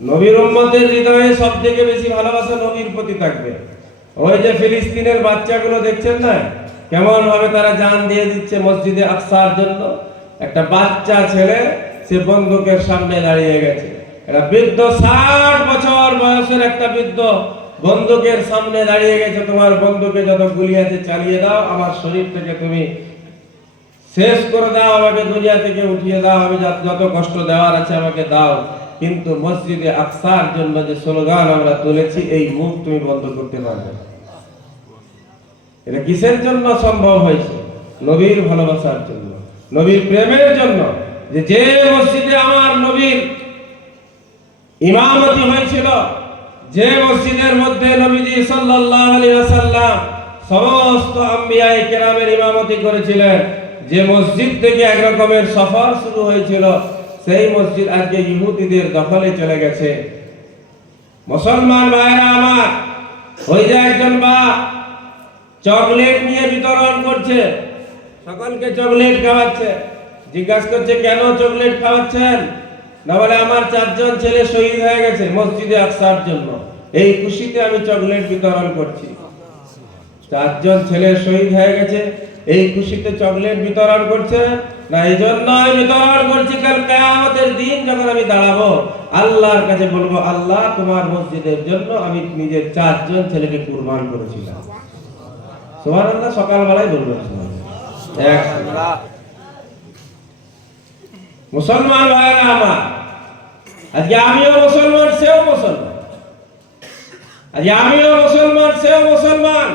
নবীর উম্মতের হৃদয়ে সবথেকে বেশি ভালোবাসা নবীর প্রতি থাকবে। ওই যে ফিলিস্তিনের বাচ্চাগুলো দেখছেন না, কেমন ভাবে তারা জান দিয়ে দিচ্ছে মসজিদে আকসার জন্য। একটা বাচ্চা ছেলে সে বন্দুকের সামনে দাঁড়িয়ে গেছে, একটা বৃদ্ধ 60 বছর বয়সের একটা বৃদ্ধ বন্দুকের সামনে দাঁড়িয়ে গেছে। তোমার বন্দুকে যত গুলি আছে চালিয়ে দাও, আমার শরীর থেকে তুমি শেষ করে দাও, আমাকে দুনিয়া থেকে উঠিয়ে দাও, আমি যত কষ্ট দেওয়ার আছে আমাকে দাও, কিন্তু মসজিদে আকসার জন্য যে স্লোগান আমরা তুলেছি এই মুখ তুমি বন্ধ করতে পারবে না। এটা কিসের জন্য সম্ভব হয়েছে? নবীর ভালোবাসার জন্য, নবীর প্রেমের জন্য। যে মসজিদে আমার নবীর ইমামতি হয়েছিল, যে মসজিদের মধ্যে নবীজি সাল্লাল্লাহু আলাইহি ওয়াসাল্লাম সমস্ত আম্বিয়ায়ে কেরামের ইমামতি করেছিলেন, যে মসজিদ থেকে এক রকমের সফর শুরু হয়েছিল, সেই মসজিদ আজকে ইহুদিদের দখলে চলে গেছে। মুসলমান ভাইরা আমার, ওই যে একজন বাপ চকলেট নিয়ে বিতরণ করছে, সকলকে চকলেট খাওয়াচ্ছে, জিজ্ঞাসা করছে কেন চকলেট খাওয়াচ্ছেন? না বলে আমার 4 জন ছেলে শহীদ হয়ে গেছে মসজিদে আকসার জন্য, এই খুশিতে আমি চকলেট বিতরণ করছি। 4 জন ছেলে শহীদ হয়ে গেছে, এই খুশিতে চকলেট বিতরণ করছে না, এই জন্য আমি বিতরণ করছি কাল কিয়ামতের দিন যখন আমি দাঁড়াবো আল্লাহর কাছে বলবো, আল্লাহ তোমার মসজিদের জন্য আমি নিজের 4 জন ছেলেকে কুরবান করেছিলাম। সুবহানাল্লাহ, সকালবেলায় বলবো সুবহানাল্লাহ। মুসলমান ভাইরা আমার, আজকে আমিও মুসলমান, সেও মুসলমান, আজকে আমিও মুসলমান, সেও মুসলমান।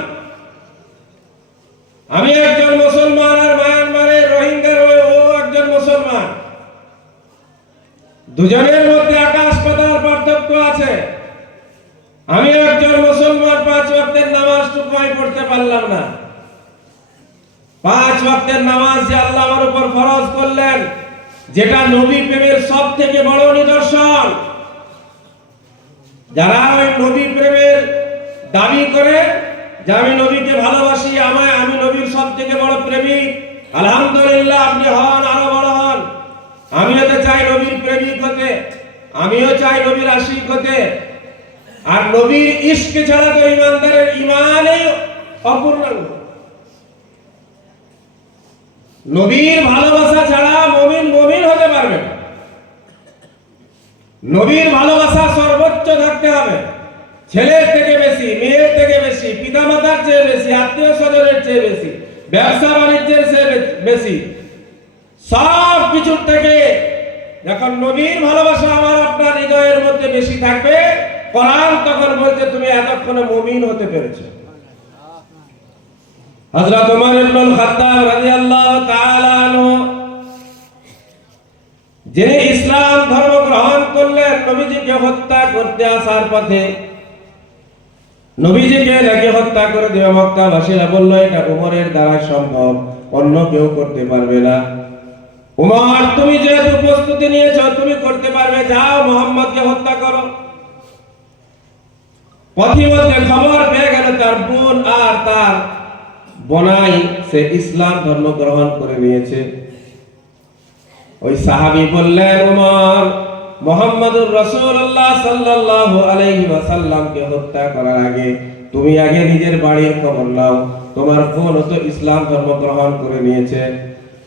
আমি একজন মুসলমান আর মায়ানমারের রোহিঙ্গার ও একজন মুসলমান, দুজনের মধ্যে আকাশ পাতাল পার্থক্য আছে। আমি একজন মুসলমান, 5 ওয়াক্তের নামাজ টুকুই পড়তে পারলাম না। 5 ওয়াক্তের নামাজ যে আল্লাহ আমার উপর ফরজ করলেন, যেটা নবী প্রেমের সবথেকে বড় নিদর্শন। যারা ওই নবী প্রেমের দাবি করে যে আমি নবীকে ভালোবাসি, আমি নবীর সবথেকে বড় প্রেমিক, আলহামদুলিল্লাহ, আপনি হন, আরো বড় হন। আমিও তো চাই নবীর প্রেমিক হতে, আমিও চাই নবীর আশিক হতে। আর নবীর ইশক ছাড়া তো ইমানদারের ইমানই অপূর্ণাঙ্গ। নবীর ভালোবাসা ছাড়া মুমিন হতে পারবে না। নবীর ভালোবাসা সর্বোচ্চ থাকতে হবে, ছেলের থেকে বেশি, মেয়ের থেকে বেশি, পিতামাতার চেয়ে বেশি, আত্মীয় স্বজনের চেয়ে বেশি, ব্যবসা বাণিজ্যের চেয়ে বেশি, সব কিছুর থেকে যখন নবীর ভালোবাসা আমার আপনার হৃদয়ের মধ্যে বেশি থাকবে, কোরআন তখন বলছে তুমি এতক্ষণে মুমিন হতে পেরেছো। হযরত ওমর ইবনে খাত্তাব রাদিয়াল্লাহু তাআলা আনহু, যিনি ইসলাম ধর্ম গ্রহণ করলেন নবীজিকে হত্যা করতে আসার পথে, নবীজিকে নাকি হত্যা করে দেওয়া মক্কাবাসীরা বলল এটা ওমরের দ্বারা সম্ভব, অন্য কেউ করতে পারবে না। ওমর, তুমি যেহেতু প্রস্তুতি নিয়েছো, তুমি করতে পারবে, যাও মুহাম্মদকে হত্যা করো। পথিমধ্যে খবর পেয়ে গেল তার বোন আর তার বোনাই সে ইসলাম ধর্ম গ্রহণ করে নিয়েছে। ওই সাহাবী বললেন, ওমর, মুহাম্মদুর রাসূলুল্লাহ সাল্লাল্লাহু আলাইহি ওয়াসাল্লামকে হত্যা করার আগে তুমি আগে নিজের বাড়ির খবর নাও, তোমার বোন তো ইসলাম ধর্ম গ্রহণ করে নিয়েছে।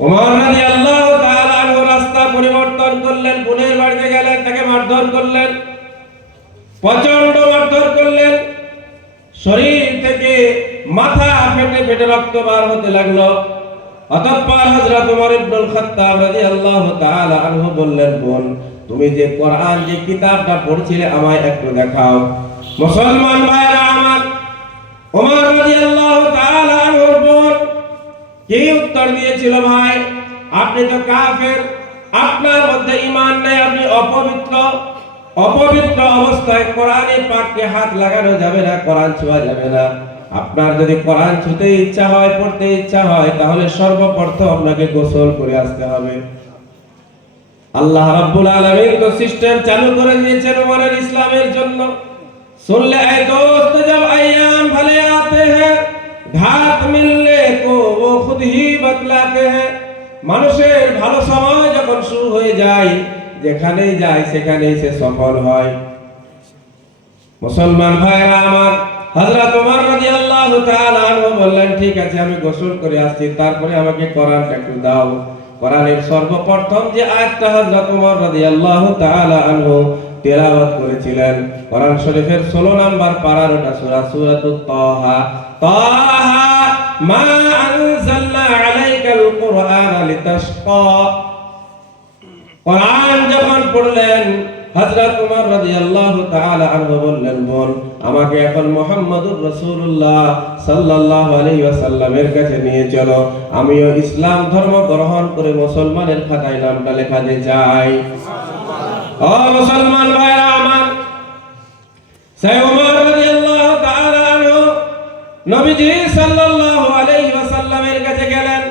ওমর রাদিয়াল্লাহু তাআলা আনহু রাস্তা পরিবর্তন করলেন, বোনের বাড়িতে গেলেন, তাকে মারধর করলেন, প্রচন্ড মারধর করলেন, শরীর থেকে মাথা ফেটে ফেটে রক্ত বার হতে লাগলো। অতঃপর হযরত ওমর ইবনে খাত্তাব রাদিয়াল্লাহু তাআলা আনহু বললেন, বোন, তুমি যে কোরআন যে কিতাবটা পড়ছিলে আমায় একটু দেখাও। মুসলমান ভাইরা আমার, ওমর রাদিয়াল্লাহু তাআলা আনহুর বোন কি উত্তর দিয়েছিল, ভাই আপনি তো কাফের, আপনার মধ্যে ঈমান নেই, আপনি অপবিত্র, অপবিত্র অবস্থায় কোরআনে পাককে হাত লাগানো যাবে না, কোরআন ছোঁয়া যাবে না। আপনার যদি কোরআন ছুঁতে ইচ্ছা হয়, পড়তে ইচ্ছা হয়, তাহলে সর্বপ্রথম আপনাকে গোসল করে আসতে হবে। আল্লাহ রাব্বুল আলামিন তো সিস্টেম চালু করে দিয়েছেন ওমরের ইসলামের জন্য। सुनले ऐ दोस्त जब अय्याम भले आते हैं, घात मिलने को वो खुद ही बतलाते हैं। মানুষের ভালো সময় যখন শুরু হয়ে যায়, যেখানেই যায় সেখানেই সে সফল হয়। মুসলমান ভাইরা আমার, হযরত ওমর রাদিয়াল্লাহু তাআলা আনহু বললেন, ঠিক আছে আমি গোসল করে আসছি, তারপরে আমাকে কোরআনটা একটু দাও। কোরআনের সর্বপ্রথম যে আয়াতটা হযরত ওমর রাদিয়াল্লাহু তাআলা আনহু তেলাওয়াত করেছিলেন, কোরআন শরীফের 16 নম্বর পারার ওটা সূরাতুত তাহা। তাহা মা আনজালনা আলাইকাল কুরআনা লিতাশকা। কোরআন যখন পড়লেন, হযরত ওমর রাদিয়াল্লাহু তাআলা আনহু বললেন, বোন আমাকে এখন মুহাম্মদুর রাসূলুল্লাহ সাল্লাল্লাহু আলাইহি ওয়াসাল্লামের কাছে নিয়ে চলো, আমিও ইসলাম ধর্ম গ্রহণ করে মুসলমানের খাতায় নামটা লেখাতে চাই। ও মুসলমান ভাইরা আমার, সেই ওমর রাদিয়াল্লাহু তাআলা আনহু নবীজি সাল্লাল্লাহু আলাইহি ওয়াসাল্লামের কাছে গেলেন,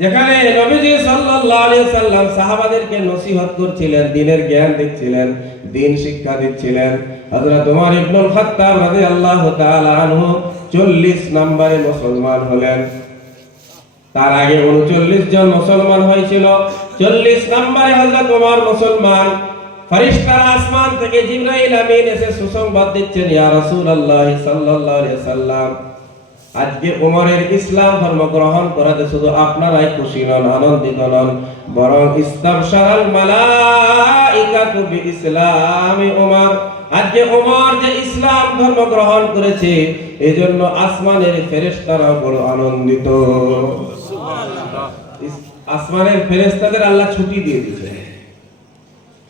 যেখানে নবীজি সাল্লাল্লাহু আলাইহি সাল্লাম সাহাবাদেরকে নসিহত করছিলেন, দ্বীনের জ্ঞান দিচ্ছিলেন, দ্বীন শিক্ষা দিচ্ছিলেন। হযরত ওমর ইবনুল খাত্তাব রাদিয়াল্লাহু তাআলা আনহু 40 নম্বরে মুসলমান হলেন। তার আগে 39 জন মুসলমান হয়েছিল, 40 নম্বরে হযরত ওমর মুসলমান। ফেরেশতারা আসমান থেকে জিবরাইল আমিন এসে সুসংবাদ দিচ্ছেন, ইয়া রাসূলুল্লাহ সাল্লাল্লাহু আলাইহি সাল্লাম, আজকে ওমরের ইসলাম ধর্ম গ্রহণ করাতে শুধু আপনারাই খুশি নন, আনন্দিত নন, বরং ইস্তাবশারাল মালাইকাতু বিইসলামি ওমর। আজকে ওমর যে ইসলাম ধর্ম গ্রহণ করেছে, এজন্য আসমানের ফেরেশতারাও বড় আনন্দিত। সুবহানাল্লাহ। আসমানের ফেরেশতাদের আল্লাহ ছুটি দিয়ে দিয়েছে,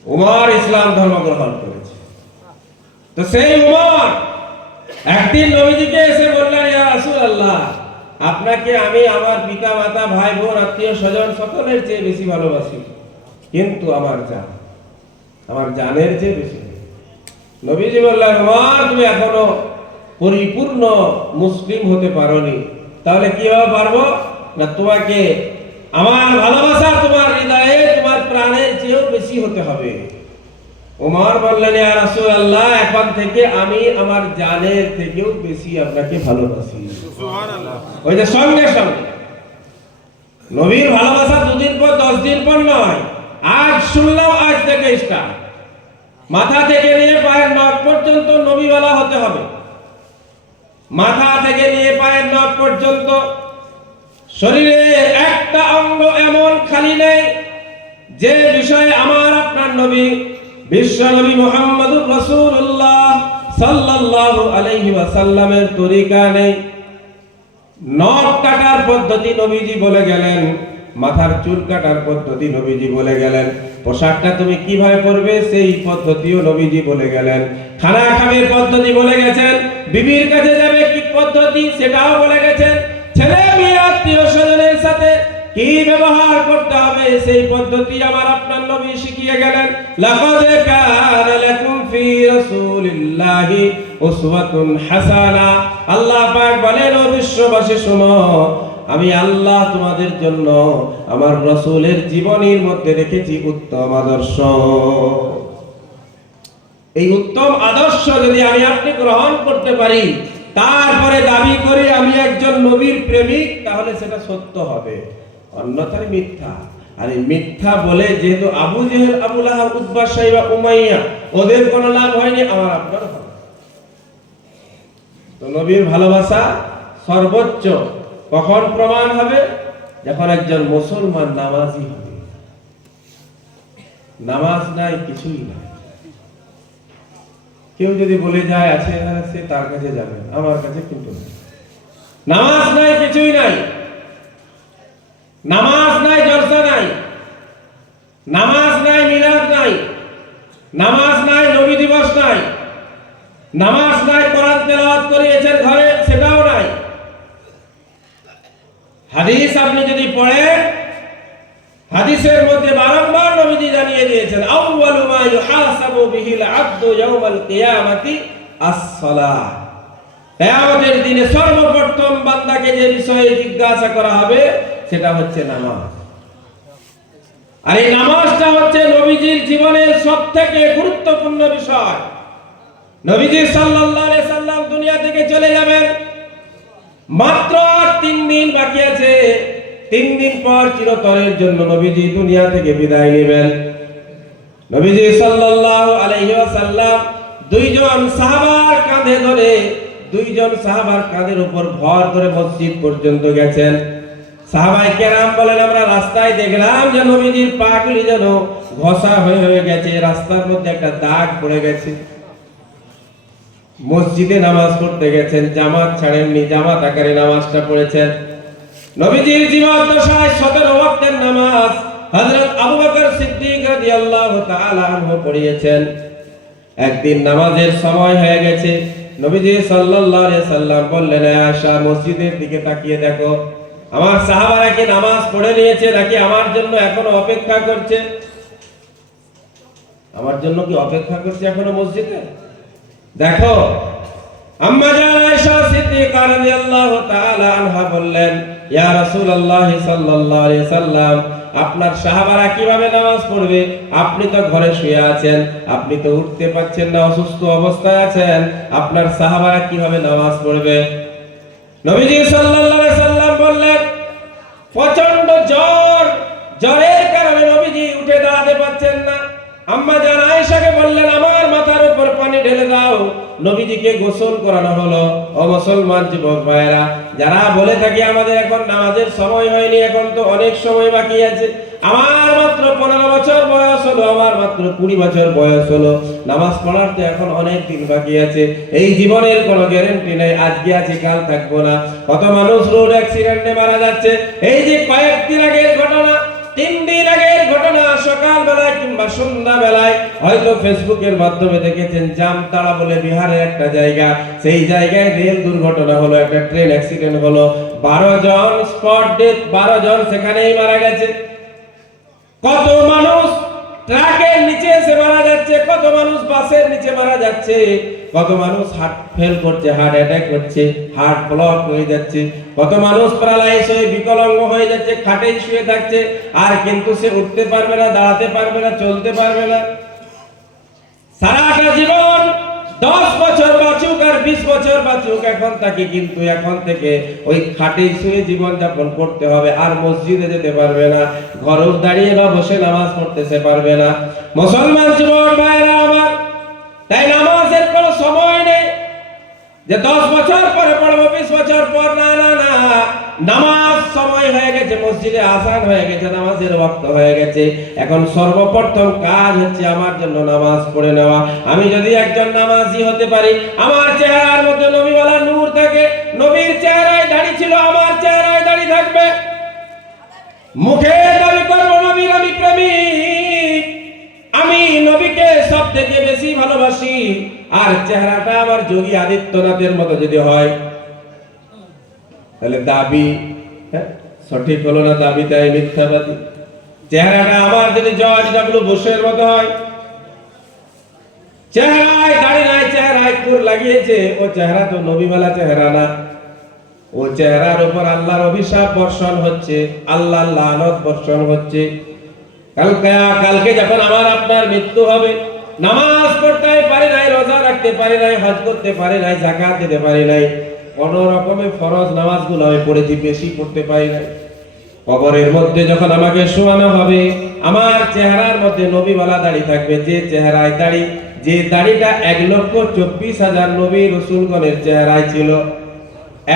ওমর ইসলাম ধর্ম গ্রহণ করেছে। তো সেই ওমর একদিন নবীজিকে এসে বললেন, ইয়া রাসূলুল্লাহ, আপনাকে আমি আমার পিতা মাতা ভাই বোন আত্মীয় স্বজন সকলের চেয়ে বেশি ভালোবাসি, কিন্তু আমার জানের চেয়ে বেশি। নবীজি বললেন, ওমর তুমি এখনো পরিপূর্ণ মুসলিম হতে পারোনি, তাহলে কিভাবে পারবো? না, তোমাকে আমার ভালোবাসা তোমার হৃদয়ে তোমার প্রাণের চেয়েও বেশি হতে হবে। ওমর বললেন, ইয়া রাসূলুল্লাহ, এখন থেকে আমি আমার জানের থেকেও বেশি আপনাকে ভালোবাসি। সুবহানাল্লাহ। ওই যে সঙ্গে সঙ্গে নবীর ভালোবাসা 2 দিন পর 10 দিন পর নয়, আজ শুনলাম, আজ থেকে স্টার্ট। মাথা থেকে নিয়ে পায়ের নখ পর্যন্ত নবীওয়ালা হতে হবে। মাথা থেকে নিয়ে পায়ের নখ পর্যন্ত শরীরে একটা অঙ্গ এমন খালি নেই যে বিষয়ে আমার আপনার নবী বিশ্ব নবী মুহাম্মদুর রাসূলুল্লাহ সাল্লাল্লাহু আলাইহি ওয়াসাল্লামের তরিকা নেই। নখ কাটার পদ্ধতি নবীজি বলে গেলেন, মাথার চুল কাটার পদ্ধতি নবীজি বলে গেলেন, পোশাকটা তুমি কিভাবে পরবে সেই পদ্ধতিও নবীজি বলে গেলেন, খানা খাবে পদ্ধতি বলে গেছেন, বিবির কাছে যাবে কি পদ্ধতি সেটাও বলে গেছেন, ছেলে মেয়ে আত্মীয় স্বজনের সাথে কি ব্যবহার করতে হবে সেই পদ্ধতি আমার আপনার নবী শিখিয়ে গেলেন। লাকাদ কানা লাকুম ফি রাসূলিল্লাহি উসওয়াতুন হাসানা। আল্লাহ পাক বলেন, ও বিশ্ববাসী শোনো, আমি আল্লাহ তোমাদের জন্য আমার রাসূলের জীবনীর মধ্যে রেখেছি উত্তম আদর্শ। এই উত্তম আদর্শ যদি আমি আপনি গ্রহণ করতে পারি, তারপরে দাবি করি আমি একজন নবীর প্রেমিক, তাহলে সেটা সত্য হবে, অন্যথায় মিথ্যা। আর এই মিথ্যা বলে যেহেতু আবু জেহেল, আবু লাহাব, উতবা, শাইবা, উমাইয়া ওদের কোনো লাভ হয়নি, আমার আপনার হবে। তো নবীর ভালোবাসা সর্বোচ্চ কখন প্রমাণ হবে? যখন একজন মুসলমান নামাজি হবে। নামাজ নাই, কিছুই নাই। কেউ যদি বলে যায় আছে, সে তার কাছে যাবে, আমার কাছে কিন্তু নামাজ নাই, কিছুই নাই। নামাজ নাই, জলসা নাই, নামাজ নাই, মিলাদ নাই, নামাজ নাই, নবী দিবস নাই, নামাজ নাই, কোরআন তেলাওয়াত করিয়েছেন ঘরে, সেটাও নাই। হাদিস আপনি যদি পড়েন, হাদিসের মধ্যে বারংবার নবীজি জানিয়ে দিয়েছেন, আউয়ালু মা ইউহাসাবু বিহিল আবদু ইয়াউমাল কিয়ামাতি আস-সালাহ। কিয়ামতের দিনে সর্বপ্রথম বান্দাকে যে বিষয়ে জিজ্ঞাসা করা হবে সেটা হচ্ছে নামাজ। আর এই নামাজটা হচ্ছে নবীজির জীবনের সবথেকে গুরুত্বপূর্ণ বিষয়। নবীজি সাল্লাল্লাহু আলাইহি সাল্লাম দুনিয়া থেকে চলে যাবেন, মাত্র 3 দিন বাকি আছে। 3 দিন পর চিরতরের জন্য নবীজি দুনিয়া থেকে বিদায় নেবেন। নবীজি সাল্লাল্লাহু আলাইহি ওয়াসাল্লাম দুইজন সাহাবার কাঁধে ধরে, দুইজন সাহাবার কাঁধের উপর ভর করে মসজিদ পর্যন্ত গেছেন। সাহাবায়ে কেরাম বলেন, আমরা রাস্তায় দেখলাম যে নবীজির পাগুলি যেন ঘষা হয়ে গেছে, রাস্তার মধ্যে একটা দাগ পড়ে গেছে। মসজিদে নামাজ পড়তে গেছেন, জামাত ছাড়েননি, জামাত আকারে নামাজটা পড়েছেন। নবীজির জীবদ্দশায় 17 ওয়াক্তের নামাজ হযরত আবু বকর সিদ্দিক রাদিয়াল্লাহু তাআলা আনহু পড়িয়েছেন। একদিন নামাজের সময় হয়ে গেছে, নবীজি সাল্লাল্লাহু আলাইহি সাল্লাম বললেন, আয়েশা মসজিদের দিকে তাকিয়ে দেখো, আমার সাহাবারা কি নামাজ পড়ে নিয়েছে নাকি আমার জন্য এখনো অপেক্ষা করছে? আমার জন্য কি অপেক্ষা করছে এখনো মসজিদে? দেখো, আম্মা জান আয়েশা সিদ্দিকা রাদিয়াল্লাহু তাআলা আনহা বললেন, ইয়া রাসূলুল্লাহ সাল্লাল্লাহু আলাইহি সাল্লাম, আপনার সাহাবারা কিভাবে নামাজ পড়বে? আপনি তো ঘরে শুয়ে আছেন, আপনি তো উঠতে পারছেন না, অসুস্থ অবস্থায় আছেন, আপনার সাহাবারা কিভাবে নামাজ পড়বে? নবীজি সাল্লাল্লাহু আলাইহি সাল্লাম বললেন, প্রচন্ড জ্বর, জ্বরের কারণে নবীজি উঠে দাঁড়াতে পারছেন না। আম্মা জান আয়েশাকে বললেন, আমার মাথার উপর পানি ঢেলে দাও। নবীজিকে গোসল করানো হলো। ও মুসলমান যুবক ভাইরা, যারা বলে থাকি আমাদের এখন নামাজের সময় হয়নি, এখন তো অনেক সময় বাকি আছে, আমার মাত্র 15 বছর বয়স হলো, আমার মাত্র 20 বছর বয়স হলো, নামাজ পড়ার তো এখন অনেক দিন বাকি আছে, এই জীবনের কোনো গ্যারান্টি নেই, আজকে আছি কাল থাকবো না। কত মানুষ রোড অ্যাক্সিডেন্টে মারা যাচ্ছে। এই যে কয়েকদিন আগের ঘটনা, 3 দিন আগের ঘটনা, সকাল বেলায় কিংবা সন্ধ্যা বেলায় হয়তো ফেসবুকের মাধ্যমে দেখেছেন, জামতাড়া বলে বিহারের একটা জায়গা, সেই জায়গায় রেল দুর্ঘটনা হলো, একটা ট্রেন অ্যাক্সিডেন্ট হলো, 12 জন স্পট ডেথ, 12 জন সেখানেই মারা গেছে। কত মানুষ ট্রাকের নিচে এসে মারা যাচ্ছে, কত মানুষ বাসের নিচে মারা যাচ্ছে, কত মানুষ হার্ট ফেল করছে, হার্ট অ্যাটাক হচ্ছে, হার্ট ব্লক হয়ে যাচ্ছে, কত মানুষ প্যারালাইজ হয়ে বিকলাঙ্গ হয়ে যাচ্ছে, খাটেই শুয়ে থাকছে, আর কিন্তু সে উঠতে পারবে না, দাঁড়াতে পারবে না, চলতে পারবে না। সারাটা জীবন 10 বছর বাঁচুক আর 20 বছর বাঁচুক, এখন তাকে কিন্তু এখন থেকে ওই খাটে শুয়ে জীবন যাপন করতে হবে, আর মসজিদে যেতে পারবে না, ঘরেও দাঁড়িয়ে বা বসে নামাজ পড়তে পারবে না। মুসলমান যুবক ভাইরা আমার, তাই নামাজের কোনো সময় নেই যে 10 বছর পরে পড়বো, 20 বছর পর, না না না, নামাজ সময় হয়ে গেছে, মসজিদে আযান হয়ে গেছে, নামাজের ওয়াক্ত হয়ে গেছে। এখন সর্বপ্রথম কাজ হচ্ছে আমার জন্য নামাজ পড়ে নেওয়া। আমি যদি একজন নামাজি হতে পারি, আমার চেহারার মধ্যে নবীওয়ালা নূর থাকে, নবীর চেহারায় দাড়ি ছিল, আমার চেহারায় দাড়ি থাকবে, মুখে দাবি করবো নবীর আমি প্রেমিক, আমি নবীকে সব থেকে বেশি ভালোবাসি, আর চেহারাটা আমার যোগী আদিত্যনাথের মতো যদি হয়, তাহলে দাবি সঠিক হলো না, দাবি তাই মিথ্যাবাদী। চেহারাটা আমার যদি জর্জ ডব্লিউ বুশের মতো হয়, চেহারায় দাড়ি নাই, চেহারায় কুর লাগিয়েছে, ও চেহারা তো নবীওয়ালা চেহারা না, ও চেহারার উপর আল্লাহর অভিশাপ বর্ষণ হচ্ছে, আল্লাহর লানত বর্ষণ হচ্ছে। কালকে যখন আমার আপনার মৃত্যু হবে, নামাজ পড়তে পারি নাই, রোজা রাখতে পারি নাই, হজ করতে পারি নাই, যাকাত দিতে পারি নাই, কোন রকমের ফরজ নামাজগুলো আমি পড়েছি, বেশি পড়তে পারি নাই, কবরের মধ্যে যখন আমাকে শোয়ানো হবে, আমার চেহারার মধ্যে নবীওয়ালা দাড়ি থাকবে, যে চেহারায় দাড়ি, যে দাড়িটা 1,24,000 নবী রাসূলগণের চেহারায় ছিল।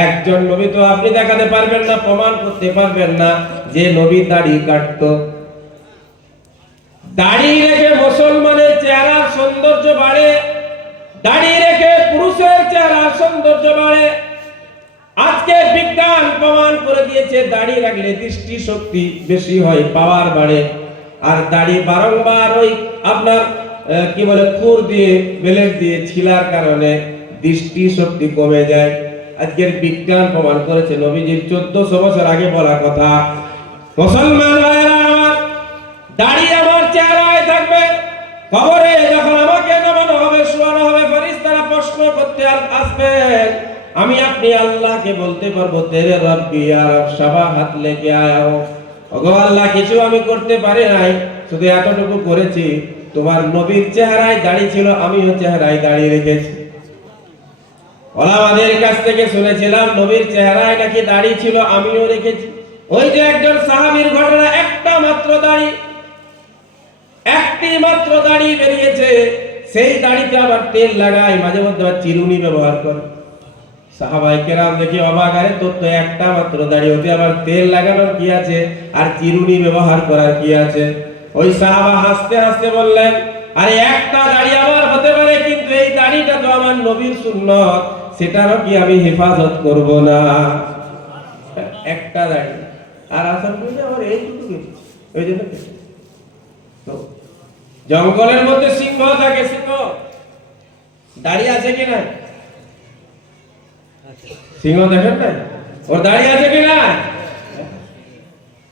একজন নবী তো আপনি দেখাতে পারবেন না, প্রমাণ করতে পারবেন না যে নবী দাড়ি কাটতো। দাড়ি রেখে মুসলমানের চেহারার সৌন্দর্য বাড়ে, দাড়ি রেখে পুরুষের চেহারার সৌন্দর্য বাড়ে। আজকে বিজ্ঞান প্রমাণ করে দিয়েছে, দাড়ি রাখলে দৃষ্টি শক্তি বেশি হয়, পাওয়ার বাড়ে, আর দাড়ি বারংবার ওই আপনার কি বলে খুর দিয়ে, ব্লেড দিয়ে ছিলার কারণে দৃষ্টি শক্তি কমে যায়। আজকের বিজ্ঞান প্রমাণ করেছে, নবীজির 1400 বছর আগে বলা কথা। মুসলমান ভাইরা আমার, দাড়ি আমার চেহারায় থাকবে, কবরে যখন আমাকে নামানো হবে, শোয়ানো হবে, ফেরেশতারা প্রশ্ন করতে আসবে, আমি আপনি আল্লাহকে বলতে পারবো, তেরে রব্বি ইয়া রব সাবা হাত লেকে আয়া হো, ওগো আল্লাহ, কিছু আমি করতে পারি নাই, শুধু এতটুকু করেছি, তোমার নবীর চেহারায় দাড়ি ছিল, আমিও চেহারায় দাড়ি রেখেছি। ওলামাদের কাছ থেকে শুনেছিলাম, নবীর চেহারায় নাকি দাড়ি ছিল, আমিও রেখেছি। ওই যে একজন সাহাবীর ঘটনা, একটা মাত্র দাড়ি, একটি মাত্র দাড়ি বেরিয়েছে, সেই দাড়িতে আবার তেল লাগায়, মাঝে মধ্যে আবার চিরুনি ব্যবহার করে। সাহাবায়ে কেরাম দেখে অবাক, আরে তোর তো একটা মাত্র দাড়ি, ওতে আবার তেল লাগানোর কি আছে আর চিরুনি ব্যবহার করার কি আছে? ওই সাহাবা হাসতে হাসতে বললেন, আরে একটা দাড়ি আমার হতে পারে, কিন্তু এই দাড়িটা তো আমার নবীর সুন্নত, সেটারও কি আমি হেফাজত করব না? একটা দাড়ি আর আসল করে আমার এইটুকু বেশি, ওই জন্য তো জঙ্গলের মধ্যে সিংহ থাকে, সিংহ দাড়ি আছে কিনা? সিংহ দেখেন না, ওর দাড়ি আছে কিনা?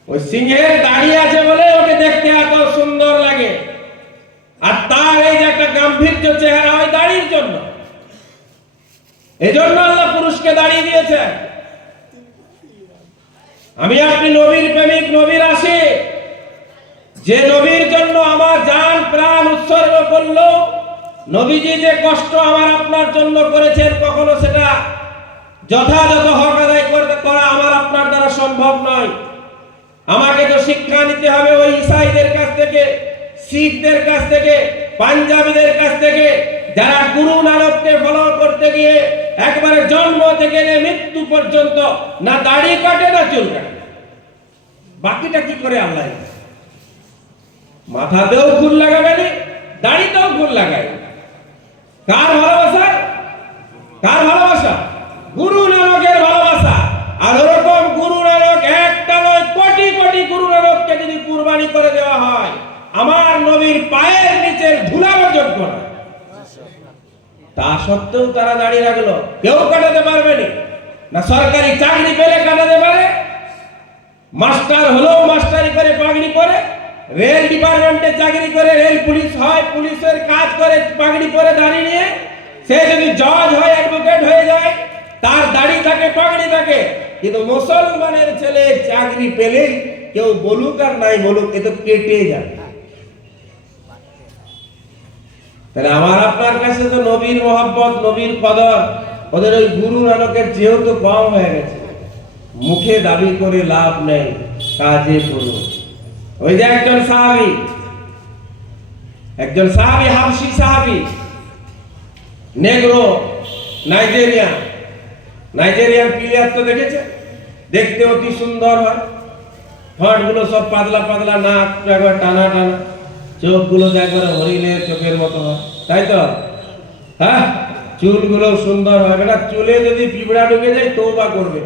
ওই সিংহের দাড়ি আছে বলে ওকে দেখতে এত সুন্দর লাগে, আর তার এই যে একটা গাম্ভীর্য চেহারা ওই দাড়ির জন্য। এজন্য আল্লাহ পুরুষকে দাড়ি দিয়েছে। আমি আপনি নবীর প্রেমিক, নবীর আশিক, যে নবীর জন্য আমার জান প্রাণ উৎসর্গ করলো, নবীজি যে কষ্ট আমার আপনার জন্য করেছেন, কখনো সেটা যথাযথ হক আদায় করা আমার আপনার দ্বারা সম্ভব নয়। আমাকে তো শিক্ষা নিতে হবে ওই ঈসাইদের কাছ থেকে, শিখদের কাছ থেকে, পাঞ্জাবিদের কাছ থেকে, যারা গুরু নানককে ফলো করতে গিয়ে একবারে জন্ম থেকে মৃত্যু পর্যন্ত না দাড়ি কাটে না চুল কাটে। বাকিটা কি করে আল্লাহ? মাথাতেও ফুল লাগাবেনি, দাড়িতেও ফুল লাগায়। কার ভালোবাসা? কার ভালোবাসা? গুরু নানকের ভালোবাসা। আর ওরকম গুরু নানক একটা নয়, কোটি কোটি গুরু নানককে যদি কুরবানি করে দেওয়া হয়, আমার নবীর পায়ের নিচের ধুলারও যোগ্য না। তা সত্ত্বেও তারা দাঁড়িয়ে রাখলো, কেউ কাটাতে পারবে না। সরকারি চাকরি পেলে কাটাতে পারে, মাস্টার হলেও মাস্টারি করে পাগড়ি পরে, রেল ডিপার্টমেন্টে চাকরি করে রেল পুলিশ হয়, পুলিশের কাজ করে পাগড়ি পরে দাঁড়িয়ে নিয়ে, সে যদি জজ হয়, অ্যাডভোকেট হয়ে যায়, তার দাড়ি থাকে, পাগড়ি থাকে। কিন্তু মুসলমানের ছেলে চাকরি পেলেই কেউ বলুক আর নাই বলুক, এ তো কেটে যায়। তাহলে আমার আপনার কাছে তো নবীর মহব্বত, নবীর কদর ওদের ওই গুরু নানকের যেহেতু কম হয়ে গেছে, মুখে দাবি করে লাভ নেই, কাজে করুন। ওই যে একজন সাহাবী হাবশী সাহাবী, নেগ্রো, নাইজেরিয়ান প্লেয়ার তো দেখেছে, দেখতে অতি সুন্দর হয়, ঠোঁটগুলো সব পাতলা পাতলা, নাক একবার টানা টানা, চোখগুলো একবারে হরিণের চোখের মতো হয়, তাই তো? হ্যাঁ, চুলগুলো সুন্দর হয়। বেটা চুলে যদি পিঁপড়া ঢুকে যায় তওবা করবে,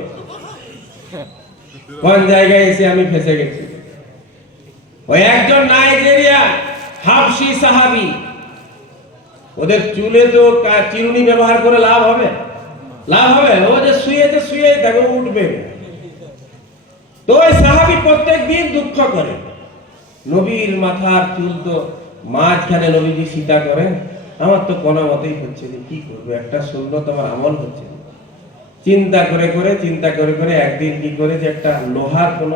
কোন জায়গায় এসে আমি ফেসে গেছি। ওই একজন নাইজেরিয়া হাবশী সাহাবী, ওদের চুলে তো চিরুনি ব্যবহার করে লাভ হবে? ও যে শুয়ে থাকে, উঠবে। তো ওই সাহাবী প্রত্যেকদিন দুঃখ করে, নবীর মাথার চুল তো মাঝখানে নবীজি সীতা করেন, আমার তো কোনো মতেই হচ্ছে না, কি করবো, একটা সুন্নত আমার আমল হচ্ছে না। চিন্তা করে একদিন কি করে যে একটা লোহার কোন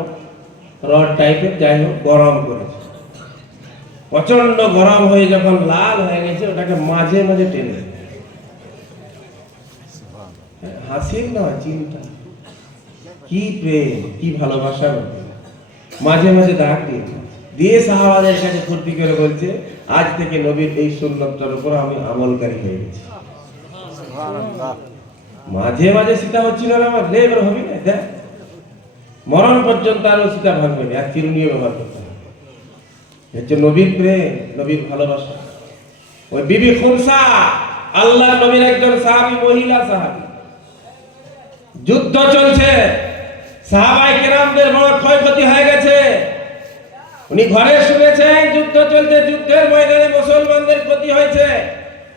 রড টাইপের, যাই হোক, গরম করেছে। প্রচন্ড গরম হয়ে যখন লাল হয়ে গেছে, ওটাকে মাঝে মাঝে টেনে, হাসির নয়, চিন্তা, কি প্রেম, কি ভালোবাসা, মাঝে মাঝে দাগ দিয়ে সাহাবাদের কাছে ফুর্তি করে বলছে, আজ থেকে নবীর এই সুন্নতটার উপর আমি আমলকারী হয়ে গেছি। মাঝে মাঝে সীতা হচ্ছিল না, আমার লেবার হবি না, দেখ মরণ পর্যন্ত আরো সীতা ভাঙবে না, আর চিরুনিও ব্যবহার করতে হবে। হচ্ছে নবীর প্রেম, নবীর ভালোবাসা। ওই বিবি খুনসা, আল্লাহ নবীর একজন সাহাবী, মহিলা সাহাবী, যুদ্ধ চলছে, সাহাবায়ে কেরামদের বড় ক্ষয়ক্ষতি হয়ে গেছে। উনি ঘরে শুনেছেন যুদ্ধ চলছে, যুদ্ধের ময়দানে মুসলমানদের ক্ষতি হয়েছে,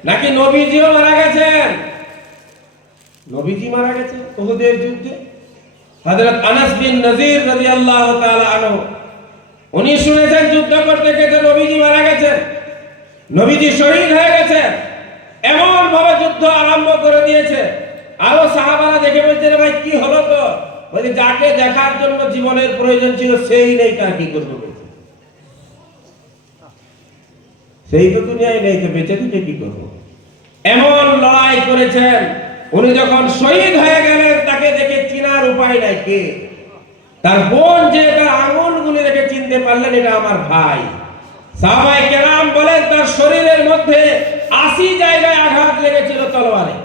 নাকি নবীজিও মারা গেছেন। নবীজি মারা গেছেন উহুদের যুদ্ধে। হযরত আনাস বিন নযীর রাদিয়াল্লাহু তাআলা আনহু, উনি শুনেছেন যুদ্ধ করতে করতে নবীজি মারা গেছেন, নবীজি শহীদ হয়ে গেছেন। এমন ভাবে যুদ্ধ আরম্ভ করে দিয়েছে। আরো সাহাবারা দেখে বলছে, ভাই কি হলো? তো বলে, যাকে দেখার জন্য জীবনের প্রয়োজন ছিল সেই নেই, তার কি করবো? সেই তো দুনিয়ায় নেই, তো বেঁচে থেকে কি করবো? এমন লড়াই করেছেন। উনি যখন শহীদ হয়ে গেলেন, তাকে দেখে চিনার উপায় নাই কে। তার বোন যে তার আঙুলগুলি দেখে চিনতে পারলেন, এটা আমার ভাই। সাহাবায়ে কেরাম বলেন তার শরীরের মধ্যে 80 জায়গায় আঘাত লেগেছিল তলোয়ারে।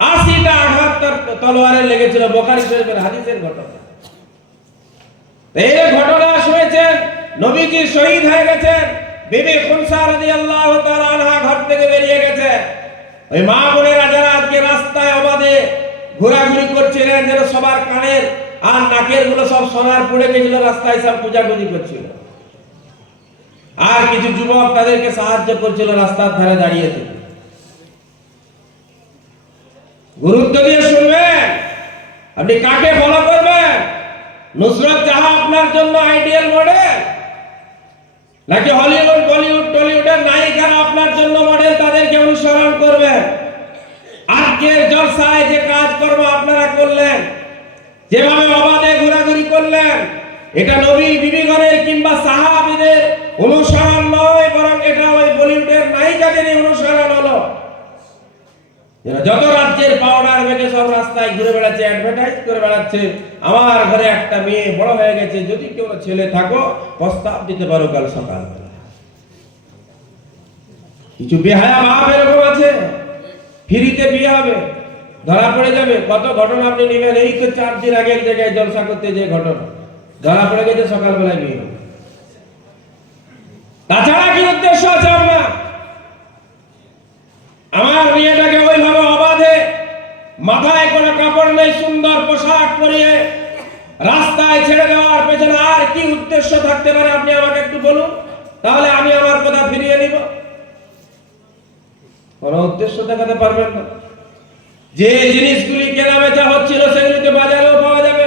80টা আঘাত তার তলোয়ারে লেগেছিল। বুখারী শরীফের হাদিসের ঘটনা। এই ঘটনা শুনেছেন, নবীজি শহীদ হয়ে গেছেন, বিবি খুনসা রাদিয়াল্লাহু তাআলা আনহা ঘর থেকে বেরিয়ে গেছে। ওই মা বোনেরা যারা আজকে রাস্তায় অবাধে ঘোরাঘুরি করছিলেন, যেন সবার কানের আর নাকের গুলো সব সোনার পড়ে গেছিল, রাস্তায় সব পূজাগুলি করছিল। আর কিছু যুবক তাদেরকে সাহায্য করছিল রাস্তার ধারে দাঁড়িয়ে থেকে। গুরুত্ব দিয়ে শুনবেন, আপনি কাকে ফলো করবেন? নুসরত জাহাঁ আপনার জন্য আইডিয়াল মডেল, নাকি হলিউড বলিউড টলিউডের নায়িকারা আপনার জন্য মডেল, তাদেরকে অনুসরণ করবেন? আজকের জলসায় যে কাজকর্ম আপনারা করলেন, যেভাবে অবাধে ঘোরাঘুরি করলেন, এটা নবী বিবিগণের কিংবা সাহাবীদের অনুসরণ নয়, বরং এটা ওই বলিউডের নায়িকাদেরই অনুসরণ হলো। যত রাজ্যের পাউডার মেখে সব রাস্তায় ঘুরে বেড়াচ্ছে, অ্যাডভার্টাইজ করে বেড়াচ্ছে, আমার ঘরে একটা মেয়ে বড় হয়ে গেছে, যদি কেউ ছেলে থাকো প্রস্তাব দিতে পারো কাল সকালবেলা। কিছু বেহায়া বাপ এরকম আছে, ফ্রিতে বিয়ে হবে, ধরা পড়ে যাবে। কত ঘটনা আপনি নেবেন, এই তো 4 দিন আগে এক জায়গায় জলসা করতে যে ঘটনা, ধরা পড়ে গেছে, সকালবেলায় বিয়ে হবে। তাছাড়া কি উদ্দেশ্য আছে আপনার? আমার মেয়েটাকে ওইভাবে অবাধে, মাথায় কোনো কাপড় নেই, সুন্দর পোশাক পরিয়ে রাস্তায় ছেড়ে দেওয়ার পেছনে আর কি উদ্দেশ্য থাকতে পারে আপনি আমাকে একটু বলুন, তাহলে আমি আমার কথা ফিরিয়ে নিব। কোন উদ্দেশ্য দেখাতে পারবেন না। যে জিনিসগুলি কেনা বেচা হচ্ছিল সেগুলিতে বাজারেও পাওয়া যাবে,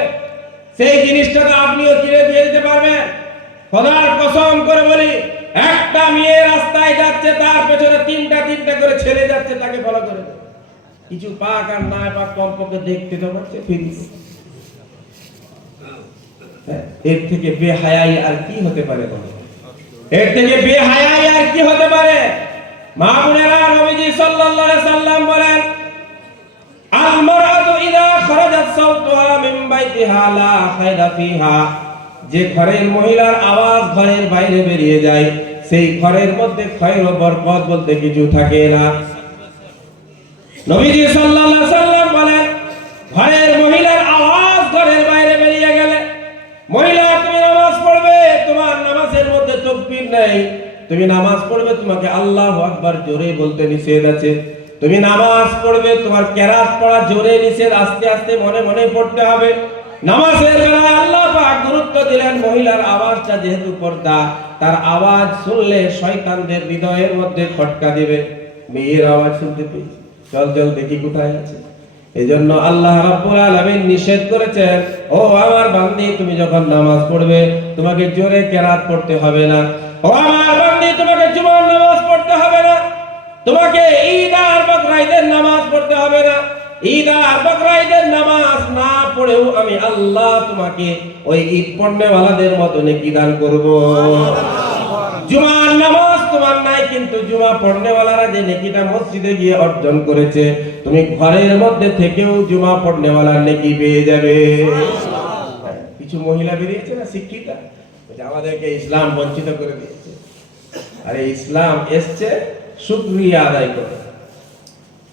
সেই জিনিসটাকে আপনিও কিনে দিয়ে দিতে পারবেন। খোদার কসম করে বলি, একটা মেয়ে রাস্তায় যাচ্ছে, তার পেছনে তিনটা করে ছেলে যাচ্ছে, তাকে ফলো করে। কিছু পাক আর না পাক কমপক্ষে দেখতে তো পাচ্ছে, ফিরিয়ে। এর থেকে বেহায়াই আর কি হতে পারে? এর থেকে বেহায়াই আর কি হতে পারে? মা বোনেরা, নবীজি সাল্লাল্লাহু আলাইহি সাল্লাম বলেন, আল মারআতু ইযা খারাজাত সাওতুহা মিন বাইতিহা লা খায়রা ফিহা। যে ঘরের মহিলার আওয়াজ ঘরের বাইরে বেরিয়ে যায়, সেই ঘরের মধ্যে খয়র ও বরকত বলতে কিছু থাকে না। নবীজি সাল্লাল্লাহু আলাইহি সাল্লাম বলেন, ঘরের মহিলার আওয়াজ ঘরের বাইরে বেরিয়ে গেলে, মহিলা তুমি নামাজ পড়বে, তোমার নামাজের মধ্যে তাকবীর নাই, তুমি নামাজ পড়বে, তোমাকে আল্লাহু আকবার জোরে বলতে নিষেধ আছে। তুমি নামাজ পড়বে, তোমার কেরাত পড়া জোরে নিষেধ, আস্তে আস্তে মনে মনে পড়তে হবে। নামাজের বেলায় আল্লাহ পাক গুরুত্ব দিলেন, মহিলার আওয়াজটা যেহেতু পর্দা, তার আওয়াজ শুনলে শয়তানদের হৃদয়ের মধ্যে খটকা দিবে। মেয়ের আওয়াজ শুনতে পেয়েছি, চল চল দেখি কোথায় আছে। এজন্য আল্লাহ রাব্বুল আলামিন নিষেধ করেছেন, ও আমার বান্দি, তুমি যখন নামাজ পড়বে তোমাকে জোরে কেরাত পড়তে হবে না। ও আমার বান্দি, তোমাকে জুমার নামাজ পড়তে হবে না, তোমাকে ঈদ আর বকরা ঈদের নামাজ পড়তে হবে না। ঈদ আর বকরা ঈদের নামাজ না পড়েও আমি আল্লাহ তোমাকে ওই ঈদ পড়নেওয়ালাদের মতো নেকি দান করব। জুমার নামাজ তোমার নাই, কিন্তু জুমা পড়নেওয়ালারা যে নেকিটা মসজিদে গিয়ে অর্জন করেছে, তুমি ঘরের মধ্যে থেকেও জুমা পড়নেওয়ালার নেকি পেয়ে যাবে। কিছু মহিলা বেরিয়েছে না শিক্ষিতা, আমাদেরকে ইসলাম বঞ্চিত করে দিয়েছে। আরে ইসলাম এসছে শুকরিয়া আদায় করতে,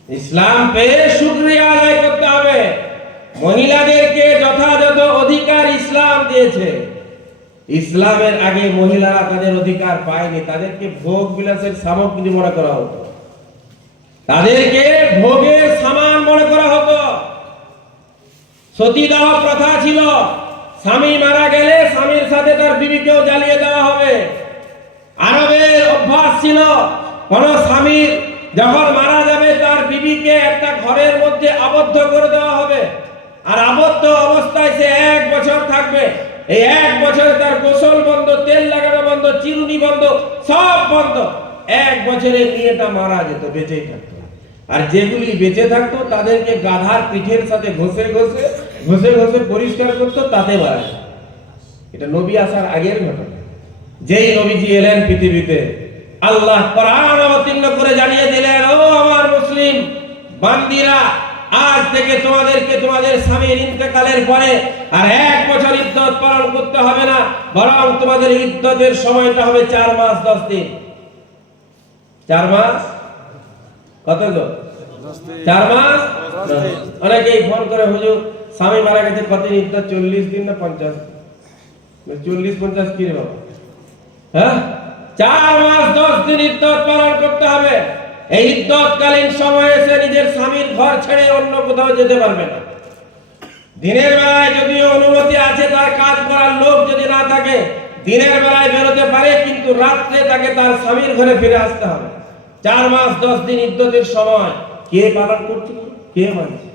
ইসলাম পেয়ে শুকরিয়া আদায় করতে হবে। মহিলাদেরকে যথাযথ অধিকার ইসলাম দিয়েছে। ইসলামের আগে মহিলারা তাদের অধিকার পায়নি, তাদেরকে ভোগ বিলাসের সামগ্রী মনে করা হতো, তাদেরকে ভোগের সামান মনে করা হতো। সতীদাহ প্রথা ছিল, স্বামী মারা গেলে স্বামীর সাথে তার বিবিকেও জ্বালিয়ে দেওয়া হবে। আরবের অভ্যাস ছিল, কোন স্বামীর যখন মারা যাবে তার বিবিকে একটা ঘরের মধ্যে আবদ্ধ করে দেওয়া হবে, আর আবদ্ধ অবস্থায় সে 1 বছর থাকবে। এই 1 বছরে তার গোসল বন্ধ, তেল লাগানো বন্ধ, চিরুনি বন্ধ, সব বন্ধ। 1 বছরে মেয়েটা মারা যেত, বেঁচেই থাকতো। আর যেগুলি বেঁচে থাকতো তাদেরকে গাধার পিঠের সাথে ঘষে ঘষে পরিষ্কার করতো, তাতে মারা যেত। এটা নবী আসার আগের ঘটনা। যেই নবীজি এলেন পৃথিবীতে, আল্লাহ কোরআন অবতীর্ণ করে জানিয়ে দিলেন, ও আমার মুসলিম বান্দিরা, আজ থেকে তোমাদেরকে তোমাদের স্বামীর ইন্তেকালের পরে আর 1 বছর ইদ্দত পালন করতে হবে না, বরং তোমাদের ইদ্দতের সময়টা হবে 4 মাস 10 দিন। 4 মাস কত গো? 4 মাস। অনেকেই ফোন করে, হুজুর স্বামী মারা গেছে কতদিন ইদ্দত? 40 দিন না 50? 40-50 কি রে বাবা? হ্যাঁ, 4 মাস 10 দিন ইদ্দত পালন করতে হবে। এই ইদ্দতকালীন সময়ে সে নিজের স্বামীর ঘর ছেড়ে অন্য কোথাও যেতে পারবে না। দিনের বেলায় যদিও অনুমতি আছে, তার কাজ করার লোক যদি না থাকে দিনের বেলায় বেরোতে পারে, কিন্তু রাত্রে তাকে তার স্বামীর ঘরে ফিরে আসতে হবে। 4 মাস 10 দিন ইদ্দতের সময় কে পালন করছে? কে মানছে?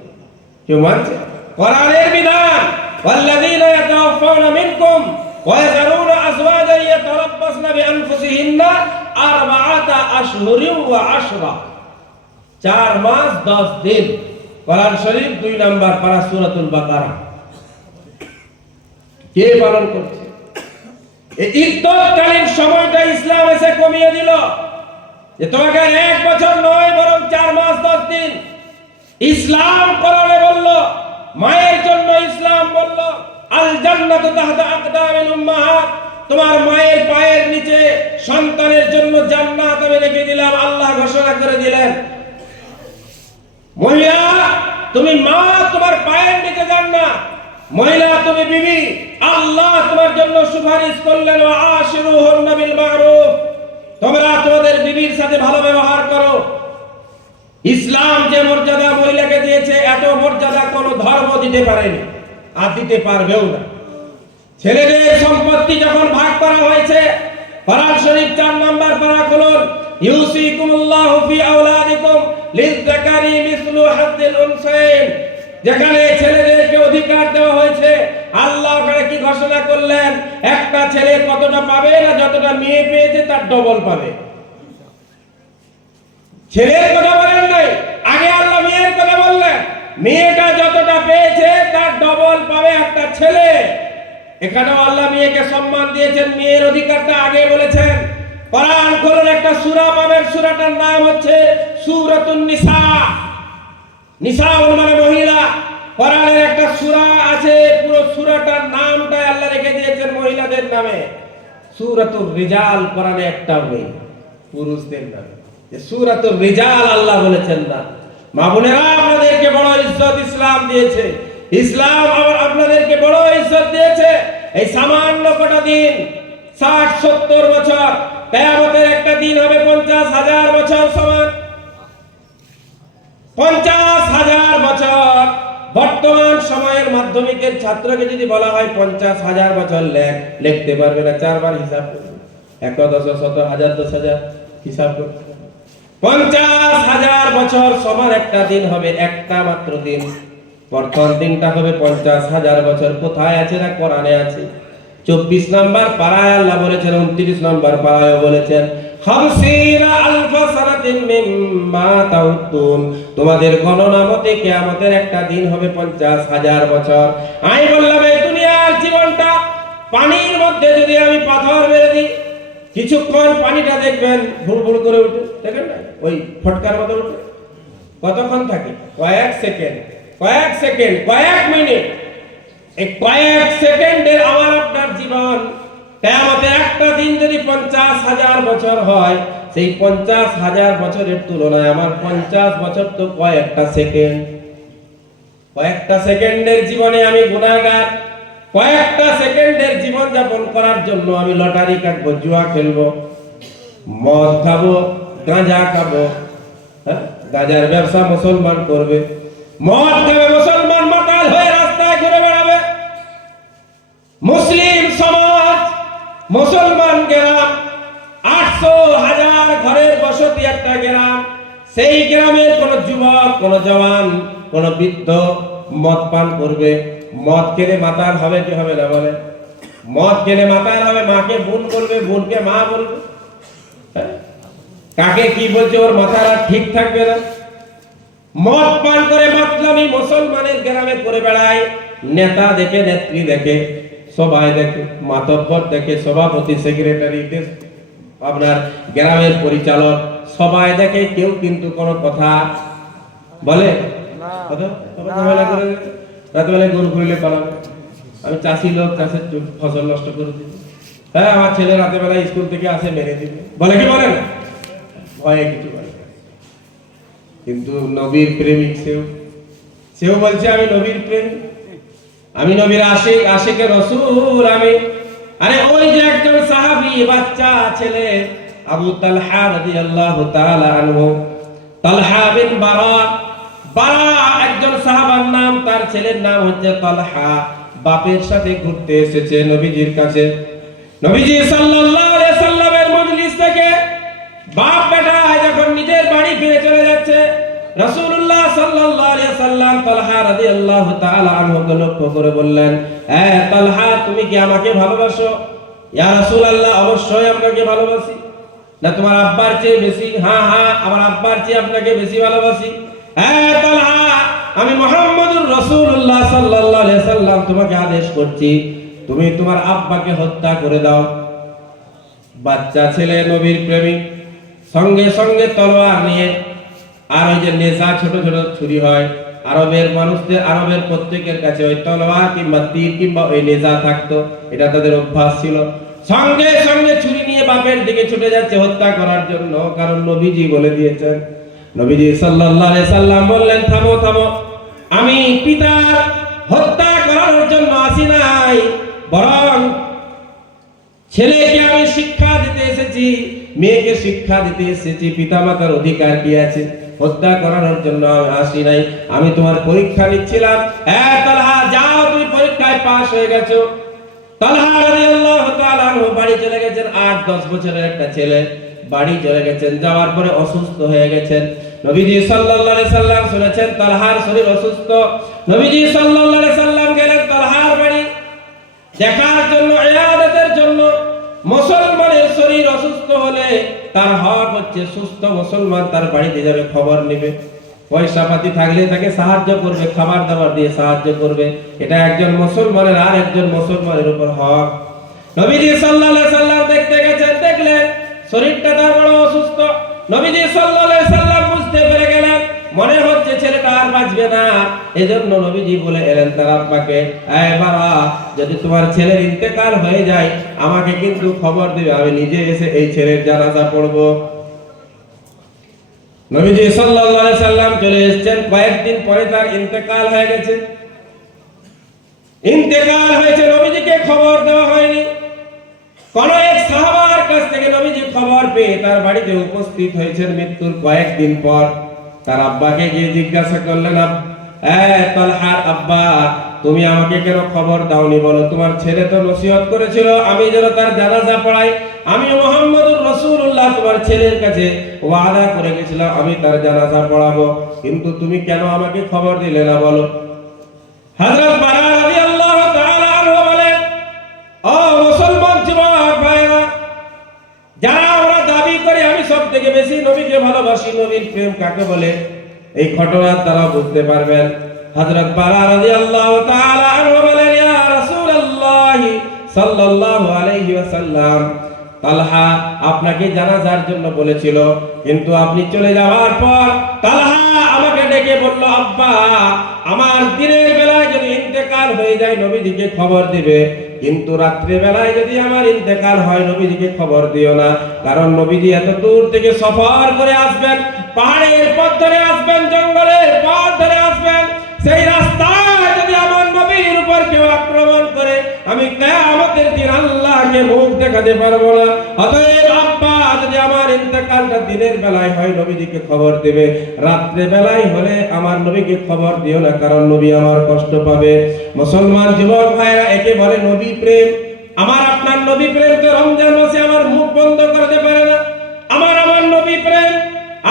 কেউ মানছে? কোরআনের বিধান, ওয়াল্লাযীনা ইয়াতাওয়াফাউনা মিনকুম ওয়া ইয়াযারুনা আযওয়াজান ইয়াতারাব্বাসনা বিআনফুসিহিন্না আরবাআতা আশহুরিন ওয়া আশরা। 4 মাস 10 দিন। কোরআন শরীফ 2 নম্বর পারা সূরাতুল বাকারা। কে পালন করছে? এই ইদ্দতকালীন সময়টা ইসলাম এসে কমিয়ে দিল, যে তোমাকে 1 বছর নয় বরং 4 মাস 10 দিন। ইসলাম কোরআনে বলল, মায়ের জন্য ইসলাম বলল আল জান্নাতু তাহতা আকদামিল উম্মাহাত, তোমার মায়ের পায়ের নিচে সন্তানের জন্য জান্নাত আমি রেখে দিলাম, আল্লাহ ঘোষণা করে দিলেন। মহিলা তুমি মা, তোমার পায়ের নিচে জান্নাত। মহিলা তুমি বিবি, আল্লাহ তোমার জন্য সুপারিশ করলেন, ওয়া আশিরুহুন্না বিল মারুফ, তোমরা তোমাদের বিবির সাথে ভালো ব্যবহার করো। ইসলাম যে মর্যাদা মহিলাকে দিয়েছে, এত মর্যাদা কোনো ধর্ম দিতে পারেনি, আর দিতে পারবেও না। ছেলেদের সম্পত্তি যখন ভাগ করা হয়েছে, কোরআন শরীফ 4 নম্বর পারা খুলুন, ইউসিকুমুল্লাহু ফি আওলাদিকুম লিযযাকারি মিসলু হাদ্দিল উনসাইন। যেখানে ছেলেদেরকে অধিকার দেওয়া হয়েছে, আল্লাহ ওখানে কি ঘোষণা করলেন? একটা ছেলে কতটা পাবে না, যতটা মেয়ে পেয়েছে তার ডবল পাবে। ছেলের কথা বলেন নাই, আগে আল্লাহ মেয়ের কথা বললেন। মেয়েটা যতটা পেয়েছে তার ডবল পাবে একটা ছেলে। এখানেও আল্লাহ মেয়েকে সম্মান দিয়েছেন, মেয়ের অধিকারটা আগে বলেছেন। কোরআন খুলুন, একটা সূরা পাবেন, সূরাটার নাম হচ্ছে সূরাতুন নিসা। নিসা মানে মহিলা। কোরআনের একটা সূরা আছে, পুরো সূরাটার নামটা আল্লাহ রেখে দিয়েছেন মহিলাদের নামে। সূরাতুর রিজাল কোরআনে একটা নেই, পুরুষদের নামে। সূরাতুর রিজাল আল্লাহ বলেছেন না। মা বোনেরা, আপনাদেরকে বড় ইজ্জত ইসলাম দিয়েছে। ইসলাম আপনাদেরকে বড় ইজ্জত দিয়েছে। এই সামান্য কটা দিন, 60-70 বছর, কিয়ামতের একটা দিন হবে 50,000 বছর সমান। 50,000 বছর। বর্তমান সময়ের মাধ্যমিকের ছাত্রকে যদি বলা হয় 50,000 বছর লিখতে পারবে না, 4 বার হিসাব করবে। 1 10 100 1000 10,000 হিসাব করতে। 50,000 বছর সমান একটা দিন হবে, একটা মাত্র দিন। প্রথম দিনটা হবে 50,000 বছর। কোথায় আছে? না কোরআনে আছে। 24 নম্বর পারায় আল্লাহ বলেছেন, 29 নম্বর পারায় বলেছেন, 50 আলফ সানাতিন মিম্মা তাউতুন। তোমাদের গণনা মতে কিয়ামতের একটা দিন হবে 50,000 বছর। আমি বললাম, এই দুনিয়ার জীবনটা পানির মধ্যে যদি আমি পাথর মেরে দিই, কিছুক্ষণ পানিটা দেখবেন ভুড়ভুড় করে উঠে, দেখেন না ওই ফটকার মতো উঠে? কতক্ষণ থাকে? কয়েক সেকেন্ড, কয়েক সেকেন্ড, কয়েক মিনিট। এই কয়েক সেকেন্ডের আমার আপনার জীবন। কিয়ামতের একটা দিন যদি 50,000 বছর হয়, সেই 50,000 বছরের তুলনায় আমার 50 বছর তো কয়েকটা সেকেন্ড। কয়েকটা সেকেন্ডের জীবনে আমি গুনাহগার। কয়েকটা সেকেন্ডের জীবন যাপন করার জন্য আমি লটারি কাটবো, জুয়া খেলবো, মদ খাবো, গাঁজা খাবো। হ্যাঁ, গাঁজার ব্যবসা মুসলমান করবে, মদ খাবে মুসলমান, মাতাল হয়ে রাস্তায় ঘুরে বেড়াবে। মুসলিম সমাজ, মুসলমান গ্রাম, 800,000 ঘরের বসতি একটা গ্রাম। সেই গ্রামের কোন যুবক, কোন জওয়ান, কোন বৃদ্ধ মদ পান করবে। মদ খেলে মাতাল হবে কি হবে না বলে? মদ খেলে মাতাল হবে, মাকে বোন বলবে, বোনকে মা বলবে। কাকে কি বলছে ওর মাথাটা ঠিক থাকবে না। মদ পান করে মাতলামি মুসলমানের গ্রামে করে বেড়ায়। নেতা দেখে, নেত্রী দেখে, সবাই দেখে, মাতব্বর দেখে, সভাপতি, সেক্রেটারি, আপনার গ্রামের পরিচালক সবাই দেখে, কেউ কিন্তু কোনো কথা বলে কথা ঝামেলা করে রাতবেলায় গরু খুলে পালাবে, আমি চাষি লোক, চাষের ফসল নষ্ট করে দিব, হ্যাঁ আমার ছেলে রাতে বেলায় স্কুল থেকে আসে মেরে দিবে, বলে কি বলে না? ভয়ে কিছু বলে না। কিন্তু নবীর প্রেমিক সেও বলছে আমি নবীর প্রেমিক, আমি নবীর আশিক, আশিকে রাসূল আমি। আরে ওই যে একজন সাহাবী, বাচ্চা ছেলে আবু তালহা রাদিয়াল্লাহু তাআলা আনহু, তালহা বিন বারা, একজন সাহাবার নাম, তার ছেলের নাম হচ্ছে তালহা, বাপের সাথে ঘুরতে এসেছে নবীজির কাছে। নবীজি সাল্লাল্লাহু আলাইহি সাল্লামের মজলিস থেকে বাপ বেটা যখন নিজের বাড়ি ফিরে চলে যাচ্ছে, রাসূলুল্লাহ সাল্লাল্লাহু আলাইহি সাল্লাম তালহা রাদিয়াল্লাহু তাআলা আনহুকে লক্ষ্য করে বললেন, এ তালহা তুমি কি আমাকে ভালোবাসো? ইয়া রাসূলুল্লাহ অবশ্যই আপনাকে ভালোবাসি। না তোমার আব্বার চেয়ে বেশি? হ্যাঁ হ্যাঁ আমার আব্বার চেয়ে আপনাকে বেশি ভালোবাসি। হ্যাঁ তালহা আমি মুহাম্মদুর রাসূলুল্লাহ সাল্লাল্লাহু আলাইহি সাল্লাম তোমাকে আদেশ করছি, তুমি তোমার আব্বাকে হত্যা করে দাও। বাচ্চা ছেলে নবীর প্রেমিক, সঙ্গে সঙ্গে তলোয়ার নিয়ে, আর ওই যে নেজা ছোট ছোট ছুরি হয়, আরবের মানুষদের, আরবের প্রত্যেকের কাছে ওই তলোয়ার কিংবা তীর কিংবা ওই নেজা থাকতো, এটা তাদের অভ্যাস ছিল। সঙ্গে সঙ্গে ছুরি নিয়ে বাপের দিকে ছুটে যাচ্ছে হত্যা করার জন্য, কারণ নবীজি বলে দিয়েছেন। নবীজি সাল্লাল্লাহু আলাইহি সাল্লাম বললেন, থামো থামো, আমি পিতার হত্যা করার জন্য আসি নাই, বরং ছেলেকে আমি শিক্ষা দিতে এসেছি, মেয়েকে শিক্ষা দিতে এসেছি, পিতামাতার অধিকার কি আছে, হত্যা করানোর জন্য আমি আসি নাই, আমি তোমার পরীক্ষা নিচ্ছিলাম। হ্যাঁ তালহা যাও, তুমি পরীক্ষায় পাস হয়ে গেছো। তালহা রাদিয়াল্লাহু তাআলা আনহু বাড়ি চলে গেছেন, 8-10 বছরের একটা ছেলে, বাড়ি চলে গেছেন, যাওয়ার পরে অসুস্থ হয়ে গেছেন। নবীজি সাল্লাল্লাহু আলাইহি সাল্লাম শুনেছেন তালহার শরীর অসুস্থ। নবীজি সাল্লাল্লাহু আলাইহি সাল্লাম গেলেন তালহার বাড়ি দেখার জন্য, ইয়াদতের জন্য। মুসলমানের শরীর অসুস্থ হলে তার হক হচ্ছে সুস্থ মুসলমান তার বাড়িতে যাবে, খবর নেবে, পয়সা পাতি থাকলে তাকে সাহায্য করবে, খাবার দাবার দিয়ে সাহায্য করবে, এটা একজন মুসলমানের আর একজন মুসলমানের উপর হক। নবীজি সাল্লাল্লাহু আলাইহি সাল্লাম দেখতে গেছেন, দেখলেন শরীরটা তার বড় অসুস্থ। নবীজি সাল্লাল্লাহু আলাইহি সাল্লাম বুঝতে পেরে গেলেন মনে হচ্ছে ছেলেটা আর বাঁচবে না, এজন্য নবীজি বলে এলেন তার আব্বাকে, এই বাবা যদি তোমার ছেলের ইন্তেকাল হয়ে যায় আমাকে কিন্তু খবর দিবে, আমি নিজে এসে এই ছেলের জানাজা পড়ব। নবীজি সাল্লাল্লাহু আলাইহি সাল্লাম চলে এসেছেন, কয়েকদিন পরে তার ইন্তেকাল হয়ে গেছে। ইন্তেকাল হয়েছে, নবীজিকে খবর দেওয়া হয়নি। কোন এক সাহাবার কাছ থেকে নবীজি খবর পেয়ে তার বাড়িতে উপস্থিত হয়েছেন মৃত্যুর কয়েকদিন পর। তার আব্বাকে গিয়ে জিজ্ঞাসা করলেন, তালহার আব্বা তুমি আমাকে কেন খবর দাওনি, বলো তোমার ছেলে তো নসিহত করেছিল আমি যেন তার জানাজা পড়াই, আমি মুহাম্মদুর রাসূলুল্লাহ তোমার ছেলের কাছে ওয়াদা করে গেছিলাম আমি তার জানাজা পড়াবো, কিন্তু তুমি কেন আমাকে খবর দিলে না বলো। হযরত বারা রাদিয়াল্লাহু তাআলা আনহু বলেন, ও মুসলমান যুবক ভাইরা, যারা আমরা দাবি করি আমি সবথেকে বেশি নবীকে ভালোবাসি, নবীর প্রেম কাকে বলে, এই ঘটনার দ্বারা বুঝতে পারবেন। হযরত বারা রাদিয়াল্লাহু তাআলা আনহু বলেন, ইয়া রাসূলুল্লাহ সাল্লাল্লাহু আলাইহি ওয়াসাল্লাম, তালহা আপনাকে জানাজার জন্য বলেছিল, কিন্তু আপনি চলে যাওয়ার পর তালহা আমাকে ডেকে বলল, আব্বা আমার দিনের বেলায় যদি ইন্তেকাল হয়ে যায় নবীজিকে খবর দিবে, কিন্তু রাত্রে বেলায় যদি আমার ইন্তেকাল হয় নবীজিকে খবর দিও না, কারণ নবীজি এত দূর থেকে সফর করে আসবেন, পাহাড়ের পথ ধরে আসবেন, জঙ্গলের পথ ধরে আসবেন, সেই রাস্তায় যদি আমার নবীর উপর কেউ আক্রমণ করে আমি কিয়ামতের দিন আল্লাহকে মুখ দেখাতে পারবো না। অতএব আব্বা যদি আমার ইন্তেকালটা দিনের বেলায় হয় নবীজিকে খবর দেবে, রাত্রে বেলায় হলে আমার নবীকে খবর দিও না, কারণ নবী আমার কষ্ট পাবে। মুসলমান যুবক ভাইরা, একে বলে নবী প্রেম। আমার আপনার নবী প্রেম তো রমজান মাসে আমার মুখ বন্ধ করতে পারে না। আমার নবী প্রেম,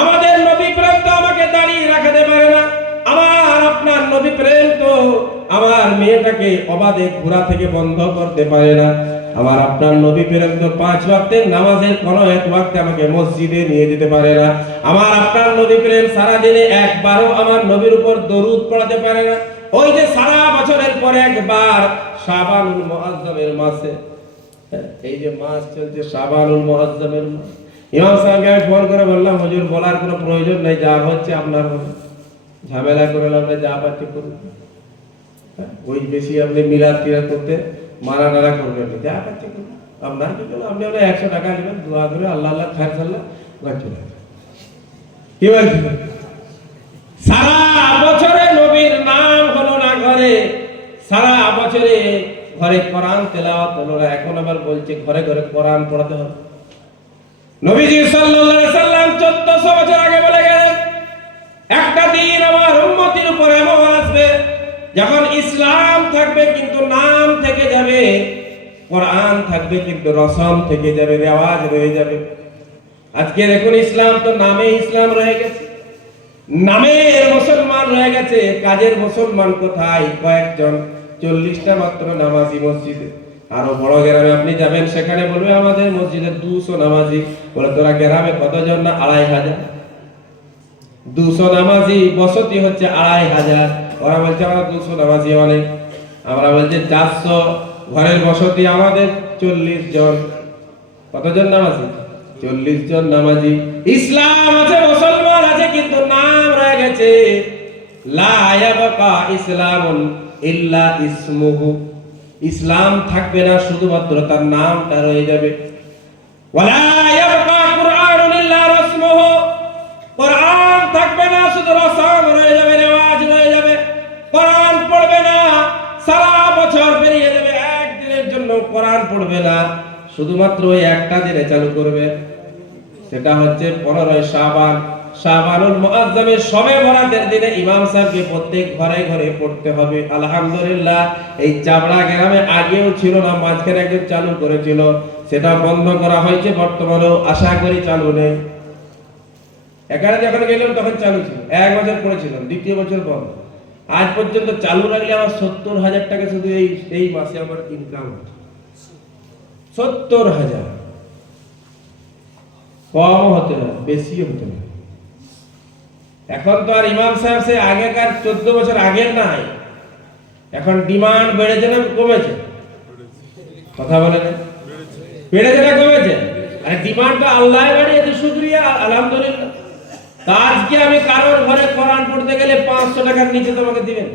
আমাদের নবী প্রেম তো আমাকে দাঁড়িয়ে রাখতে পারে না। আমার আপনার নবী প্রেম তো আমার মেয়েটাকে অবাধে ঘোরা থেকে বন্ধ করতে পারে না। আমার আপনার নবী প্রেম তো 5 ওয়াক্তের নামাজের কোন এক ওয়াক্তে আমাকে মসজিদে নিয়ে যেতে পারে না। আমার আপনার নবী প্রেম সারা দিনে একবারও আমার নবীর উপর দরুদ পড়াতে পারে না। ওই যে সারা বছরের পরে একবার শাবানুল মুআজ্জমের মাসে, এই যে মাস চলছে শাবানুল মুআজ্জমের মাস, ইমাম সাহেবকে আমি ফোন করে বললাম, হুজুর বলার কোনো প্রয়োজন নেই, যা হচ্ছে আপনার হবে। ঝামেলা করে আমরা যা পাচ্ছি করুন, ওই বেশি আপনি মিলাদ টিলাদ করতে মারা নারা করবেন না, যা পাচ্ছি করুন। আপনার কি করলো, আপনি 100 টাকা নেবেন, দোয়া করে আল্লাহ আল্লাহ খায় সাল্লাহ ঘর চলে যাবে। কি বলছি, সারা বছরে নবীর নাম হলো না ঘরে, সারা বছরে ঘরে কোরআন তেলাওয়াত হলো না, এখন আবার বলছে ঘরে ঘরে কোরআন পড়াতে হবে। নবীজি সাল্লাল্লাহু আলাইহি সাল্লাম 1400 বছর আগে বলে গেলেন, একটা দিন আমার উম্মতের উপর এমন আসবে যখন ইসলাম থাকবে কিন্তু নাম থেকে যাবে, কোরআন থাকবে কিন্তু রসম থেকে যাবে, রেওয়াজ রয়ে যাবে। আজকে দেখুন ইসলাম তো নামে ইসলাম রয়ে গেছে, নামের মুসলমান রয়ে গেছে, কাজের মুসলমান কোথায়? কয়েকজন, 40টা মাত্র নামাজি মসজিদে। আরো বড় গ্রামে আপনি যাবেন, সেখানে বলবে আমাদের মসজিদে 200 নামাজি। বলে তোরা গ্রামে কতজন? না 2500। 200 নামাজি, বসতি হচ্ছে 2500। ওরা বলছে আমরা 200 নামাজি অনেক, আমরা বলছি 400। ঘরের বসতি আমাদের 40 জন। কতজন নামাজি? 40 জন নামাজি। ইসলাম আছে, মুসলমান আছে, কিন্তু নাম রয়ে গেছে। লা ইয়াবকা ইসলামুন ইল্লা ইসমুহু, ইসলাম থাকবে না, শুধুমাত্র তার নামটা রয়ে যাবে। ওয়ালা ইয়াবকা কুরআনুন ইল্লা রাসমুহু, কোরআন থাকবে না, শুধু রসম রয়ে যাবে, রেওয়াজ রয়ে যাবে। কোরআন পড়বে না, সারা বছর পেরিয়ে যাবে, একদিনের জন্য কোরআন পড়বে না, শুধুমাত্র ওই একটা দিনে চালু করবে, সেটা হচ্ছে 15 শাবান। শাবানুল মুআজ্জামের শবে বরাতের দিনে ইমাম সাহেবকে প্রত্যেক ঘরে ঘরে পড়তে হবে। আলহামদুলিল্লাহ, এই চাবড়া গ্রামে আগেও ছিল না, মাঝখানে একজন চালু করেছিল, সেটা বন্ধ করা হয়েছে, বর্তমানেও আশা করি চালু নেই। এখানে যখন গেলাম তখন চালু ছিল, 1 বছর পড়েছিলাম, দ্বিতীয় বছর বন্ধ। আজ পর্যন্ত চালু রাখলে আমার 70,000 টাকা শুধু এই মাসে আমার ইনকাম হচ্ছে। 70,000, কম হতে না, বেশি হতে না। এখন তো আর ইমাম সাহেব সে আগেকার 14 বছর আগের নাই। এখন ডিমান্ড বেড়েছে না কমেছে? কথা বলে না, বেড়েছে না কমেছে? আর ডিমান্ডটা আল্লাহ বাড়িয়েছে, শুকরিয়া আলহামদুলিল্লাহ। আজকে আমি কারোর ঘরে কোরআন পড়তে গেলে 500 টাকার নিচে তোমাকে দিবেন।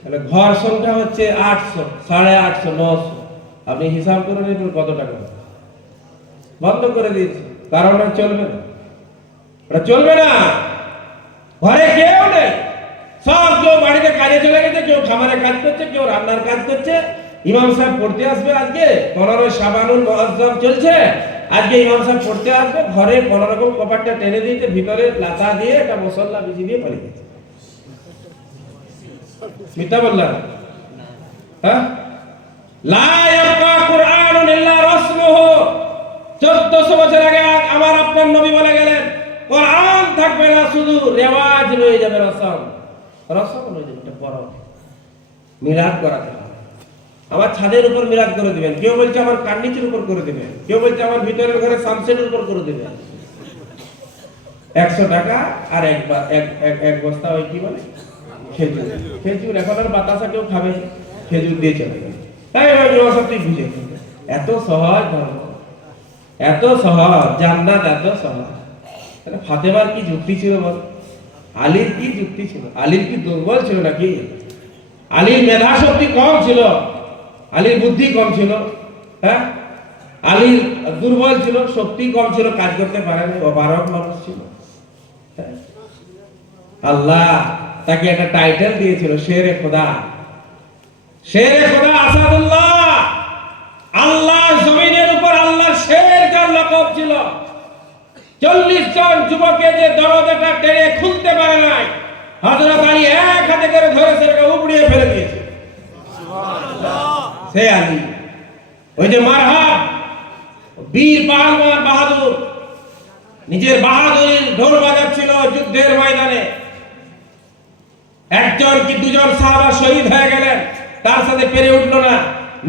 তাহলে ঘর সংখ্যা হচ্ছে 800, 850, 900। আপনি হিসাব করে নিন কত টাকা। বন্ধ করে দিয়েছে, কারণ চলবে না, ওটা চলবে না। ঘরে কেউ নেই, সব কেউ বাড়িতে কাজে চলে গেছে, কেউ খামারে কাজ করছে, কেউ রান্নার কাজ করছে। ইমাম সাহেব পড়তে আসবে, আজকে 15 শাবানুল মুআজ্জাম চলছে, আজকে ইমাম সাহেব পড়তে আসবে, ঘরে 15 রকম কপাটটা টেনে দিয়েছে, ভিতরে লাতা দিয়ে একটা মুসল্লা বিছিয়ে দিয়ে পালিয়ে গেছে। মিথ্যা বললাম? হ্যাঁ, লা ইয়াবকা কুরআনুন ইল্লা রাসমুহু। 1400 বছর আগে আমার আপনার নবী বলে গেলেন, কোরআন থাকবে না, শুধু রেওয়াজ রয়ে যাবে, রসম রয়ে যাবে। পড়ো, মিলাদ করাতে হবে। আমার ছাদের উপর মিলাদ করে দিবেন, কেউ বলছে আমার কান্নিচের উপর করে দিবেন, কেউ বলছে আমার ভিতরের ঘরে সামসেটের উপর করে দিবেন। 100 টাকা আর এক বস্তা ওই কি বলে খেজুর। এখন আর বাতাসা কেউ খাবে, খেজুর দিয়ে চলে গেল। তাই সব তুই বুঝে, এত সহজ ধর্ম, এত সহজ, জান্নাত এত সহজ। ফাতেমার কি যুক্তি ছিল বল? আলীর কি যুক্তি ছিল? আলীর কি দুর্বল ছিল নাকি? আলীর মেধা শক্তি কম ছিল? আলীর বুদ্ধি কম ছিল? হ্যাঁ, আলীর দুর্বল ছিল, শক্তি কম ছিল, কাজ করতে পারেনি, অপারক মানুষ ছিল। আল্লাহ তাকে একটা টাইটেল দিয়েছিল, শেরে খোদা। শেরে খোদা, আসাদুল্লাহ। আল্লাহ জমিনের উপর আল্লাহ শের যার লকব ছিল। 40 জন যুবকে যে দরজাটা টেনে খুলতে পারে নাই, হযরত আলী এক হাতে করে ধরে সেটাকে উপড়িয়ে ফেলে দিয়েছে। সুবহানাল্লাহ। সে আলী, ওই যে মারহাব, বীর পাহলওয়ান বাহাদুর, নিজের বাহাদুরির ঢোল বাজাচ্ছিল যুদ্ধের ময়দানে। একজন কি দুজন সাহাবা শহীদ হয়ে গেলেন, তার সাথে পেরে উঠলো না।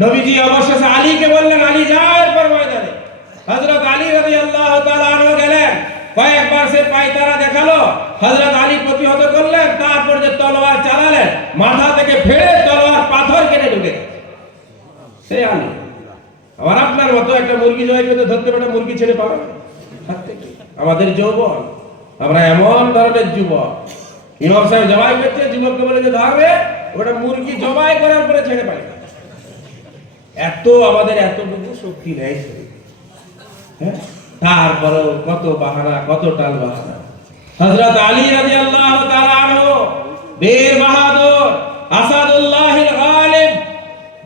নবীজি অবশেষে আলীকে বললেন, আলী যাও এরপর ময়দানে। হযরত আলী রাদিয়াল্লাহু তাআলা আনহু গেলেন, কয়েকবার সে পায়তারা দেখালো, হযরত আলী প্রতিহত করলেন, তারপর যে তলোয়ার চালালেন, মাথা থেকে ফেলে তলোয়ার পাথর কেটে ঢুকে গেছে। সে আলী। আবার আপনার মতো একটা মুরগি জবাই করতে ধরতে পারে, মুরগি ছেড়ে পাবে হাত থেকে। আমাদের যৌবন, আমরা এমন ধরনের যুবক, ইমাম সাহেব জবাই করছে, যুবককে বলে যে ধরবে, ওটা মুরগি জবাই করার পরে ছেড়ে পায়। এত আমাদের এতটুকু শক্তি নেই। হ্যাঁ, তারপরেও কত বাহানা, কত টাল বাহানা। হযরত আলী রাদিয়াল্লাহু তাআলা আনহু, বীর বাহাদুর, আসাদুল্লাহিল গালিব,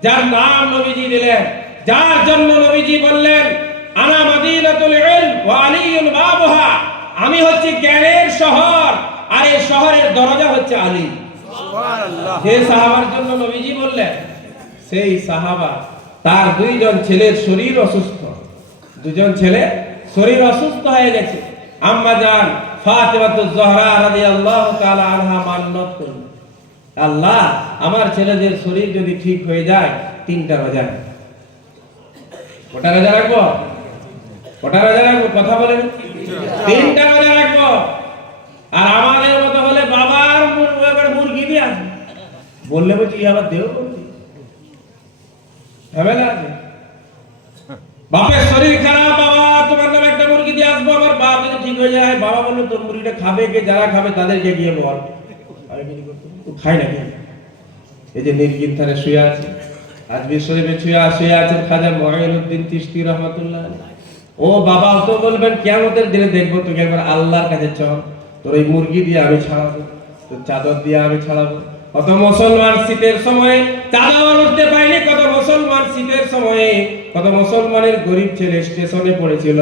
যার নাম নবীজি দিলেন, যার জন্য নবীজি বললেন আনা মাদিনাতুল ইলম ওয়া আলীউন বাবুহা, আমি হচ্ছি জ্ঞানের শহর আর এই শহরের দরজা হচ্ছে আলী। সুবহানাল্লাহ। যে সাহাবার জন্য নবীজি বললেন, সেই সাহাবা তার দুইজন ছেলের শরীর অসুস্থ, দুজন ছেলে শরীর অসুস্থ হয়ে গেছে। আম্মা জান ফাতিমাতুজ জহরা রাদিয়াল্লাহু তাআলা আনহা মান্নত করলেন, আল্লাহ আমার ছেলেদের শরীর যদি ঠিক হয়ে যায় 3টা রোজা, কটা রোজা রাখবো? কটা রোজা রাখবো? কথা বলেন। 3টা রোজা রাখবো। আর আমাদের মতো হলে বাবার মুরগি দিয়ে আসবে, বললে বলছি আবার দেও বলছি, ঝামেলা আছে। বাপের শরীর খারাপ, বাবা তোমার নামে একটা মুরগি দিয়ে আসবো, আমার বাপ যদি ঠিক হয়ে যায়, বাবা বললো তোর মুরগিটা খাবে কে? যারা খাবে তাদেরকে গিয়ে বল। খাই না, এই যে নির্গিন থানে শুয়ে আছে, আজমির শরীফে শুয়ে আছেন খাজা মুঈনুদ্দিন চিশতি রাহমাতুল্লাহ। ও বাবা তো বলবেন কিয়ামতের দিনে দেখবো তোকে, একবার আল্লাহর কাছে চল, তোর এই মুরগি দিয়ে আমি ছাড়াবো, তোর চাদর দিয়ে আমি ছাড়াবো। কত মুসলমান শীতের সময়ে চাদর উঠতে পায়নি, কত মুসলমান শীতের সময়ে, কত মুসলমানের গরিব ছেলে স্টেশনে পড়েছিল,